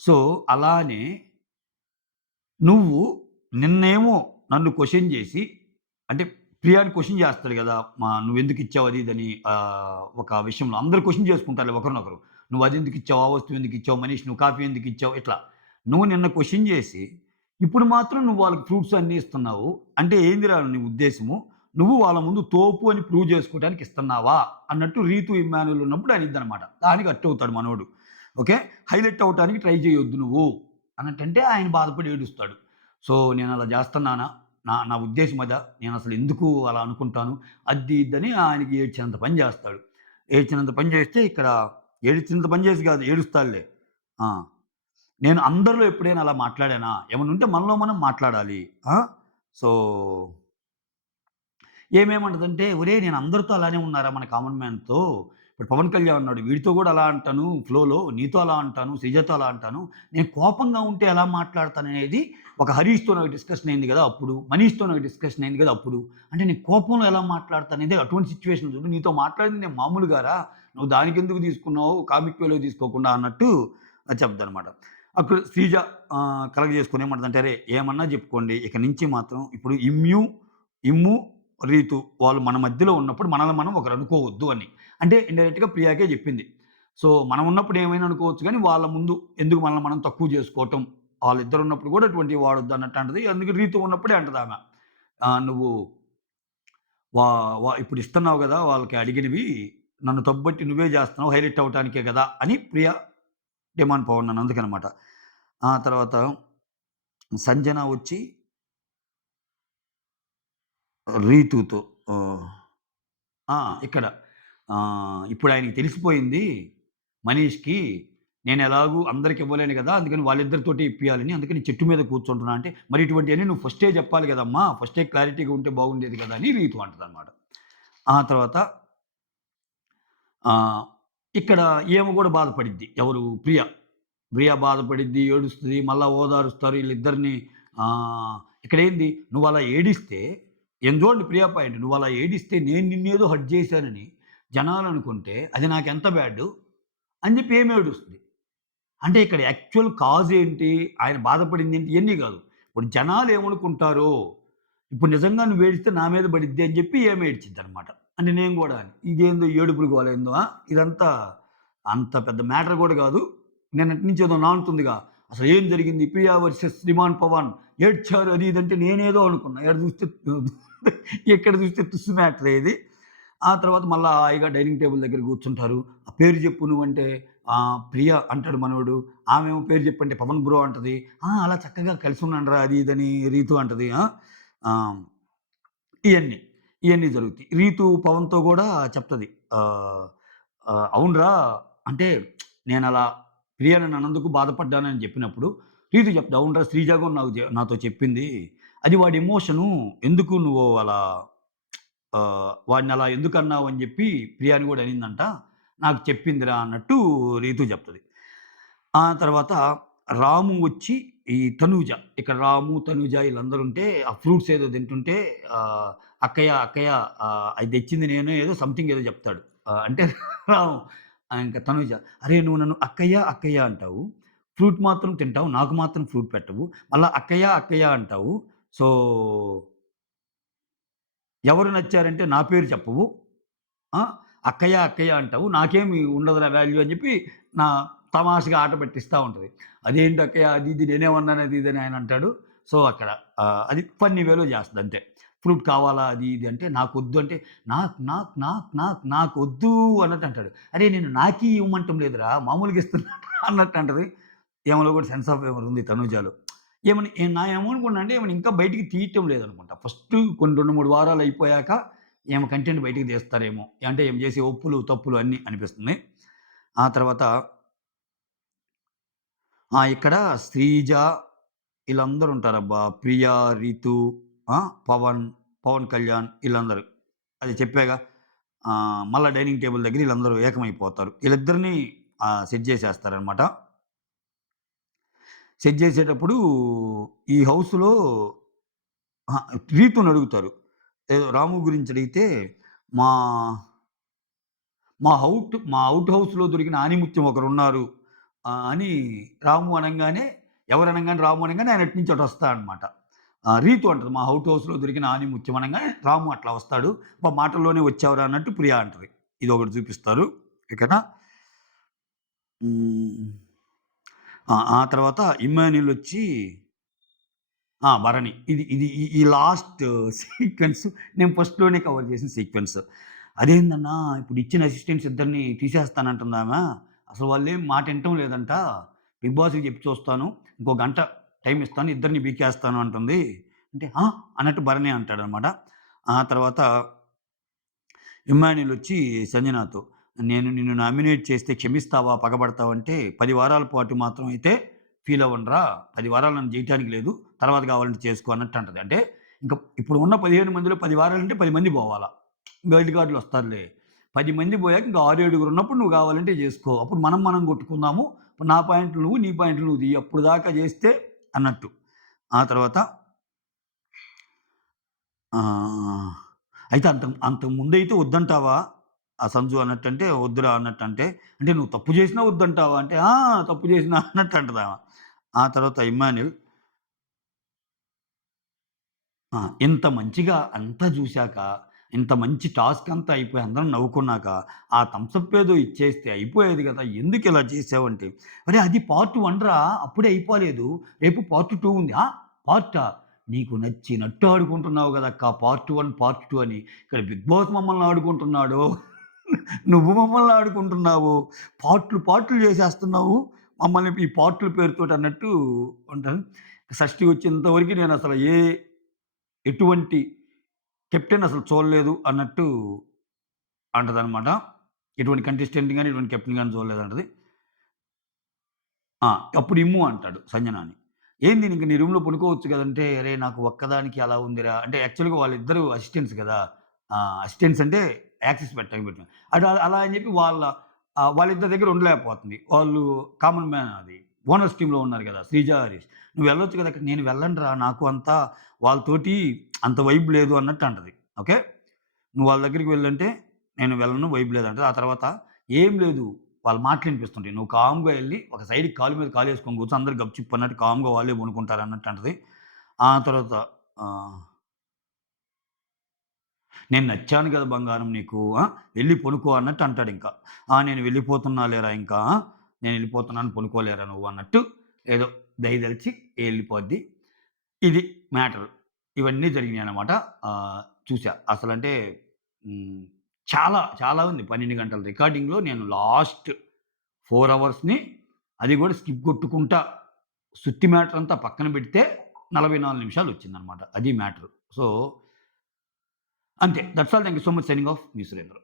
సో, అలానే నువ్వు నిన్నేమో నన్ను క్వెషన్ జేసి అంటే ప్రియాని క్వెషన్ జేస్తాడు గదా! నువ్వెందుకిచ్చావు అది ఇదని ఒక విషయంలో అందరూ క్వెషన్ చేసుకుంటారులే ఒకరినొకరు. నువ్వు అదెందుకిచ్చావు? ఆ వస్తువు ఎందుకిచ్చావు? మనీష్ నువ్వు కాఫీ ఎందుకిచ్చావు? ఇట్లా. నువ్వు నిన్న క్వెషన్ జేసి ఇప్పుడు మాత్రం నువ్వు వాళ్ళకి ఫ్రూట్స్ అన్నీ ఇస్తున్నావు. అంటే ఏందిరా నీ ఉద్దేశము? నువ్వు వాళ్ళ ముందు తోపు అని ప్రూవ్ జేసుకోవడానికి ఇస్తున్నావా? అన్నట్టు రీతు, ఇమ్మాన్యుల్ ఉన్నప్పుడు అనిద్దనమాట. దానికి హర్టవుతాడు మనోడు. ఓకే. హైలైట్ అవ్వటానికి ట్రై చేయొద్దు నువ్వు అన్నట్టంటే ఆయన బాధపడి ఏడుస్తాడు. సో, నేనలా జేస్తన్నానా? నా నా ఉద్దేశ్యం అదా? నేనసలు ఎందుకు అలా అనుకుంటాను? అది ఇదని ఆయనకి ఏడ్చినంత పని జేస్తాడు. ఏడ్చినంత పని జేస్తే ఇక్కడ ఏడ్చినంత పని జేసి గాదు ఏడుస్తాడులే. ఆ! నేను అందరిలో ఎప్పుడైనా అలా మాట్లాడానా? ఏమన్నుంటే మనలో మనం మాట్లాడాలి. ఆ! సో ఏమేమంటదంటే, "ఒరేయ్! నేను అందరితో అలానే ఉన్నారా మన కామన్ మ్యాన్‌తో. ఇప్పుడు 'పవన్ కళ్యాణ్' ఉన్నాడు. వీడితో గూడా అలా అంటాను ఫ్లోలో. నీతో అలా అంటాను. శ్రీజతో అలా అంటాను. నేను కోపంగా ఉంటే ఎలా మాట్లాడతాననేది ఒక 'హరీష్‌తో' నాకు డిస్కషన్ అయింది గదా! అప్పుడు. 'మనీష్‌తో' నాకు డిస్కషన్ అయింది గదా! అప్పుడు. అంటే నేను కోపంలో ఎలా మాట్లాడతానేది అటువంటి సిట్యుయేషన్ చూడు. నీతో మాట్లాడింది నేను మామూలుగారా. నువ్వు దానికెందుకు తీసుకున్నావు? కామిక్ వేలో తీసుకోకుండా అన్నట్టు చెప్దనమాట. అప్పుడు శ్రీజ కలగజేసుకొని ఏమంటదంటే, "అరేయ్! ఏమన్నా జెప్పుకోండి. ఇక నుంచి మాత్రం ఇప్పుడు ఇమ్ము రీతు వాళ్ళు మన మధ్యలో ఉన్నప్పుడు మనల్ని మనం ఒకరు అనుకోవద్దు అని. అంటే ఇండైరెక్ట్‌గా ప్రియాకే జెప్పింది. సో, మనం ఉన్నప్పుడు ఏమైనా అనుకోవచ్చు గానీ, వాళ్ళ ముందు ఎందుకు మనల్ని మనం తక్కువ జేసుకోవటం. వాళ్ళిద్దరున్నప్పుడు గూడా అటువంటివి వాడొద్దు అన్నట్టు అంటది. అందుకే రీతు ఉన్నప్పుడే అంటదామె. నువ్వు వా వా ఇప్పుడు ఇస్తున్నావు గదా! వాళ్ళకి అడిగినవి. నన్ను తప్పుబట్టి నువ్వే జేస్తున్నావు. హైలైట్ అవ్వటానికే గదా! అని ప్రియ డిమాండ్ పవన్ నన్ను అందుకనమాట. ఆ తర్వాత సంజన వచ్చి రీతుతో ఆహ్ ఆ! ఇక్కడ ఇప్పుడు ఆయనకి తెలిసిపోయింది మనీష్‌కి నేనెలాగూ అందరికి ఇవ్వలేను గదా! అందుకని వాళ్ళిద్దరితోటే ఇప్పియాలని. అందుకని చెట్టు మీద కూర్చుంటున్నా అంటే, మరి ఇటువంటియన్నీ నువ్వు ఫస్టే జెప్పాలి గదమ్మా! ఫస్టే క్లారిటీగా ఉంటే బాగుండేది గదా! అని రీతు అంటదనమాట. ఆ తర్వాత ఆహ్, ఇక్కడ ఈమె గూడా బాధపడిద్ది. ఎవరు? ప్రియ. ప్రియ బాధపడిద్ది, ఏడుస్తది. మళ్ళా ఓదారుస్తారు ఈళ్ళిద్దరిని ఇక్కడేంది నువ్వలా ఏడిస్తే చూడండి ప్రియా పాయింట్. నువ్వలా ఏడిస్తే నేను నిన్నేదో హర్ట్ జేశానని జనాలనుకుంటే అది నాకెంత బ్యాడు అని జెప్పి ఈమె ఏడుస్తది. అంటే ఇక్కడ యాక్చువల్ కాజ్ ఏంటి? ఆయన బాధపడిందేంటి? ఇయన్నీ గాదు. ఇప్పుడు జనాలేమనుకుంటారో, ఇప్పుడు నిజంగా నువ్వేడిస్తే నా మీద పడిద్ది అని జెప్పి ఈమె ఏడ్చిద్దనమాట. అంటే నేను గూడా ఇదేందో ఏడుపులు గోలేందో ఇదంతా అంత పెద్ద మ్యాటర్ గూడా గాదు. నిన్నటి నుంచి ఏదో నానుతుందిగా. అసలు ఏం జరిగింది? 'ప్రియా వర్సెస్ శ్రీమాన్ పవన్' ఏడ్చారు అది ఇది అంటే నేనేదో అనుకున్నా. ఈడ జూస్తే ఇక్కడ జూస్తే తుస్సు మ్యాటరే ఇది. ఆ తర్వాత మళ్ళా హాయిగా డైనింగ్ టేబుల్ దగ్గర గూర్చుంటారు. ఆ పేరు జెప్పు నువ్వంటే ప్రియ అంటాడు మనోడు. ఆమేమో పేరు జెప్పంటే పవన్ బ్రో అంటది. అలా చక్కగా కలిసున్నానురా అది ఇదని రీతు అంటది. ఆహ్, ఇయన్నీ. ఇయన్నీ జరుగుతాయి. రీతు పవన్‌తో గూడా చెప్తది. ఆహ్, ఆహ్, అవునురా అంటే నేనలా ప్రియ నన్నన్నందుకు బాధపడ్డానని జెప్పినప్పుడు రీతు చెప్తది. అవునురా శ్రీజ గూడా నాతో చెప్పింది. అది వాడి ఎమోషను. ఎందుకు నువ్వు అలా వాడినలా ఎందుకన్నావు అని జెప్పి ప్రియాని గూడా అనిందంట. నాకు చెప్పిందిరా అన్నట్టు రీతు జెప్తది. ఆ తర్వాత రాము వచ్చి ఈ తనూజ. ఇక్కడ రాము, తనూజ ఈళ్ళందరుంటే ఆ ఫ్రూట్స్ ఏదో తింటుంటే ఆహ్, అక్కయ్య అది తెచ్చింది నేను ఏదో సంథింగ్ ఏదో జెప్తాడు. అంటే రాము ఇంక తనూజ "అరేయ్! నువ్వు నన్ను అక్కయ్య అంటావు. ఫ్రూట్ మాత్రం తింటావు. నాకు మాత్రం ఫ్రూట్ పెట్టవు. మళ్ళా అక్కయ్య అంటావు. సో, ఎవరు నచ్చారంటే నా పేరు చెప్పవు. ఆ! అక్కయ్య, అక్కయ్య అంటావు. నాకేమి ఉండదురా వాల్యూ అని చెప్పి నా తమాషాగా ఆట పట్టిస్తా ఉంటది. అదేంటి అక్కయ్య అది ఇది నేనేమన్నాను అది ఇది అని ఆయన అంటాడు. సో, అక్కడ అది ఫన్నీ వేలో చేస్తది అంతే. ఫ్రూట్ కావాలా అది ఇది అంటే నాకొద్దు అంటే నాకొద్దు అన్నట్టు అంటాడు. అరే నేను నాకీ ఇవ్వమంటం లేదురా మామూలుగా ఇస్తున్నా అన్నట్టు అంటది. ఈమెలో కూడా సెన్స్ ఆఫ్ హ్యూమర్ ఉంది తనూజాలో. ఏమని నా ఏమనుకున్నా అంటే ఈమెను ఇంకా బయటికి తీయటం లేదనుకుంటా. ఫస్ట్ కొన్ని 2, 3 వారాలు అయిపోయాక ఈమె కంటెంట్ బయటికి తీస్తారేమో. అంటే ఈమె చేసే ఒప్పులు, తప్పులు అన్నీ అనిపిస్తుంది. ఆ తర్వాత ఇక్కడ శ్రీజ ఈళ్ళందరూ ఉంటారబ్బా! ప్రియ, రితు, ఆ! పవన్, పవన్ కళ్యాణ్ ఈళ్ళందరూ. అది చెప్పాగా మళ్ళా డైనింగ్ టేబుల్ దగ్గర ఈళ్ళందరూ ఏకమైపోతారు. ఈళ్ళిద్దరిని సెట్ చేసేస్తారనమాట. సెట్ చేసేటప్పుడు ఈ హౌస్‌లో అహా! రీతునడుగుతారు. ఏదో రాము గురించి అడిగితే మా మా ఔట్ హౌస్‌లో దొరికిన ఆణిముత్యం ఒకరున్నారు అని రాము అనంగానే ఎవరనంగానే రాము అనంగానే ఆయన అటు నుంచి అటొస్తాడనమాట. రీతు అంటది. మా ఔట్ హౌస్‌లో దొరికిన ఆణిముత్యం అనంగానే రాము అట్లా వస్తాడు. అబ్బా! మాటల్లోనే వచ్చావురా అన్నట్టు ప్రియ అంటది. ఇదొకటి చూపిస్తారు. ఓకేనా? హ్మ్. ఆ తర్వాత ఇమ్మాన్యుయలొచ్చి భరణి. ఇది ఇది ఈ ఈ లాస్ట్ సీక్వెన్స్ నేను ఫస్ట్‌లోనే కవర్ చేసిన సీక్వెన్స్. అదేందన్నా ఇప్పుడు ఇచ్చిన అసిస్టెంట్స్ ఇద్దరిని తీసేస్తానంటుందామె. అసలు వాళ్ళేం మాట ఇనటం లేదంట. బిగ్ బాస్‌కి చెప్పి చూస్తాను. ఇంకో గంట టైమ్ ఇస్తాను. ఇద్దరిని పీకేస్తాను అంటుంది. అంటే అన్నట్టు భరణి అంటాడనమాట. ఆ తర్వాత ఇమ్మాన్యుయలొచ్చి సంజనాతో, "నేను నిన్ను నామినేట్ చేస్తే క్షమిస్తావా? పగబడతావా?" అంటే, "10 వారాల పాటు మాత్రం అయితే ఫీల్ అవ్వనురా. 10 వారాలు నన్ను జేయటానికి లేదు. తర్వాత కావాలంటే చేసుకో" అన్నట్టు అంటది. అంటే ఇంక ఇప్పుడు ఉన్న 15 మందిలో 10 వారాలంటే 10 మంది పోవాలా. వైల్డ్ కార్డ్‌లు వస్తారులే. 10 మంది పోయాక ఇంకా 6, 7 ఉన్నప్పుడు నువ్వు కావాలంటే జేసుకో. అప్పుడు మనం కొట్టుకుందాము. నా పాయింట్లు నువ్వు, నీ పాయింట్లు నువ్వు తియ్యి. అప్పుడు దాకా జేస్తే అన్నట్టు. ఆ తర్వాత ఆహ్, అయితే అంతకు ముందైతే వద్దంటావా? ఆ సంజు అన్నట్టంటే, "వద్దురా" అన్నట్టంటే, "అంటే నువ్వు తప్పు చేసినా వద్దంటావా?" అంటే, తప్పు చేసినా" అన్నట్టు అంటదామ. ఆ తర్వాత ఇమ్మాన్యుల్ ఇంత మంచిగా అంతా జూసాక, ఇంత మంచి టాస్క్ అంతా అయిపోయి అందరం నవ్వుకున్నాక, ఆ థమ్స్ అప్ ఏదో ఇచ్చేస్తే అయిపోయేది గదా! ఎందుకిలా చేసావంటే, "అరె! అది పార్ట్ 1 రా అప్పుడే అయిపోలేదు. రేపు పార్ట్ 2 ఉంది." పార్టా? నీకు నచ్చినట్టు ఆడుకుంటున్నావు గదక్కా! పార్ట్ 1, పార్ట్ 2 అని. ఇక్కడ బిగ్ బాస్ మమ్మల్ని ఆడుకుంటున్నాడు. నువ్వు మమ్మల్ని ఆడుకుంటున్నావు. పార్టులు చేసేస్తున్నావు. మమ్మల్ని ఈ పార్టుల పేరుతోటి అన్నట్టు ఉంటారు. షష్ఠి వచ్చేంత వరకు నేనసల ఎటువంటి కెప్టెన్ అసలు చూడలేదు అన్నట్టు అంటదనమాట. ఎటువంటి కంటెస్టెంట్ గాని, ఎటువంటి కెప్టెన్ గాని చూడలేదంటది. ఆ! అప్పుడు ఇమ్ము అంటాడు సంజనాని. "ఏంది ఇంక నీ రూమ్‌లో పడుకోవచ్చు గదంటే" "అరేయ్! నాకు ఒక్కదానికి అలా ఉందిరా" అంటే యాక్చువల్‌గా వాళ్ళిద్దరూ అసిస్టెంట్స్ గదా! అసిస్టెంట్స్ అంటే యాక్సెస్ పెట్టడానికి పెట్టిన. అలా అని జెప్పి వాళ్ళిద్దరి దగ్గర ఉండలేకపోతుంది. వాళ్ళు కామన్ మ్యాన్ అది ఓనర్స్ టీమ్‌లో ఉన్నారు గదా! శ్రీజ, హరీష్. "నువ్వు వెళ్ళొచ్చు గదా!" "నేను వెళ్ళనురా నాకు వాళ్ళతోటి అంత వైబ్ లేదు" అన్నట్టు అంటది. ఓకే. "నువ్వు వాళ్ళ దగ్గరికి వెళ్ళంటే" "నేను వెళ్ళను వైబ్ లేదంటది." ఆ తర్వాత "ఏం లేదు వాళ్ళ మాటలు ఇనిపిస్తుంటాయి. నువ్వు కామ్‌గా ఎళ్లి ఒక సైడ్‌కి కాలు మీద కాలేసుకొని కూర్చో. అందరూ గప్‌చిప్ అన్నట్టు కామ్‌గా వాళ్ళే పనుకుంటారు" అన్నట్టు అంటది. ఆ తర్వాత ఆహ్, "నేను నచ్చాను కదా బంగారం నీకు. ఎళ్లి పనుకో" అన్నట్టు అంటాడింకా. నేను వెళ్ళిపోతున్నా లేరా ఇంకా. నేను వెళ్ళిపోతున్నాను పనుకోలేరా నువ్వు" అన్నట్టు ఏదో దయదలిచి ఎళ్ళిపోద్ది. ఇది మ్యాటర్. ఇవన్నీ జరిగినాయనమాట. చూసా. అసలంటే హ్మ్. చాలా, చాలా ఉంది. 12 గంటల రికార్డింగ్‌లో నేను లాస్ట్ 4 అవర్స్‌ని అది గూడా స్కిప్ కొట్టుకుంటా సుత్తి మ్యాటర్ అంతా పక్కన పెడితే 44 నిమిషాలొచ్చిందనమాట. అది మ్యాటర్. సో, అంతే. That's all. Thank you so much. Signing off. Me Surendra.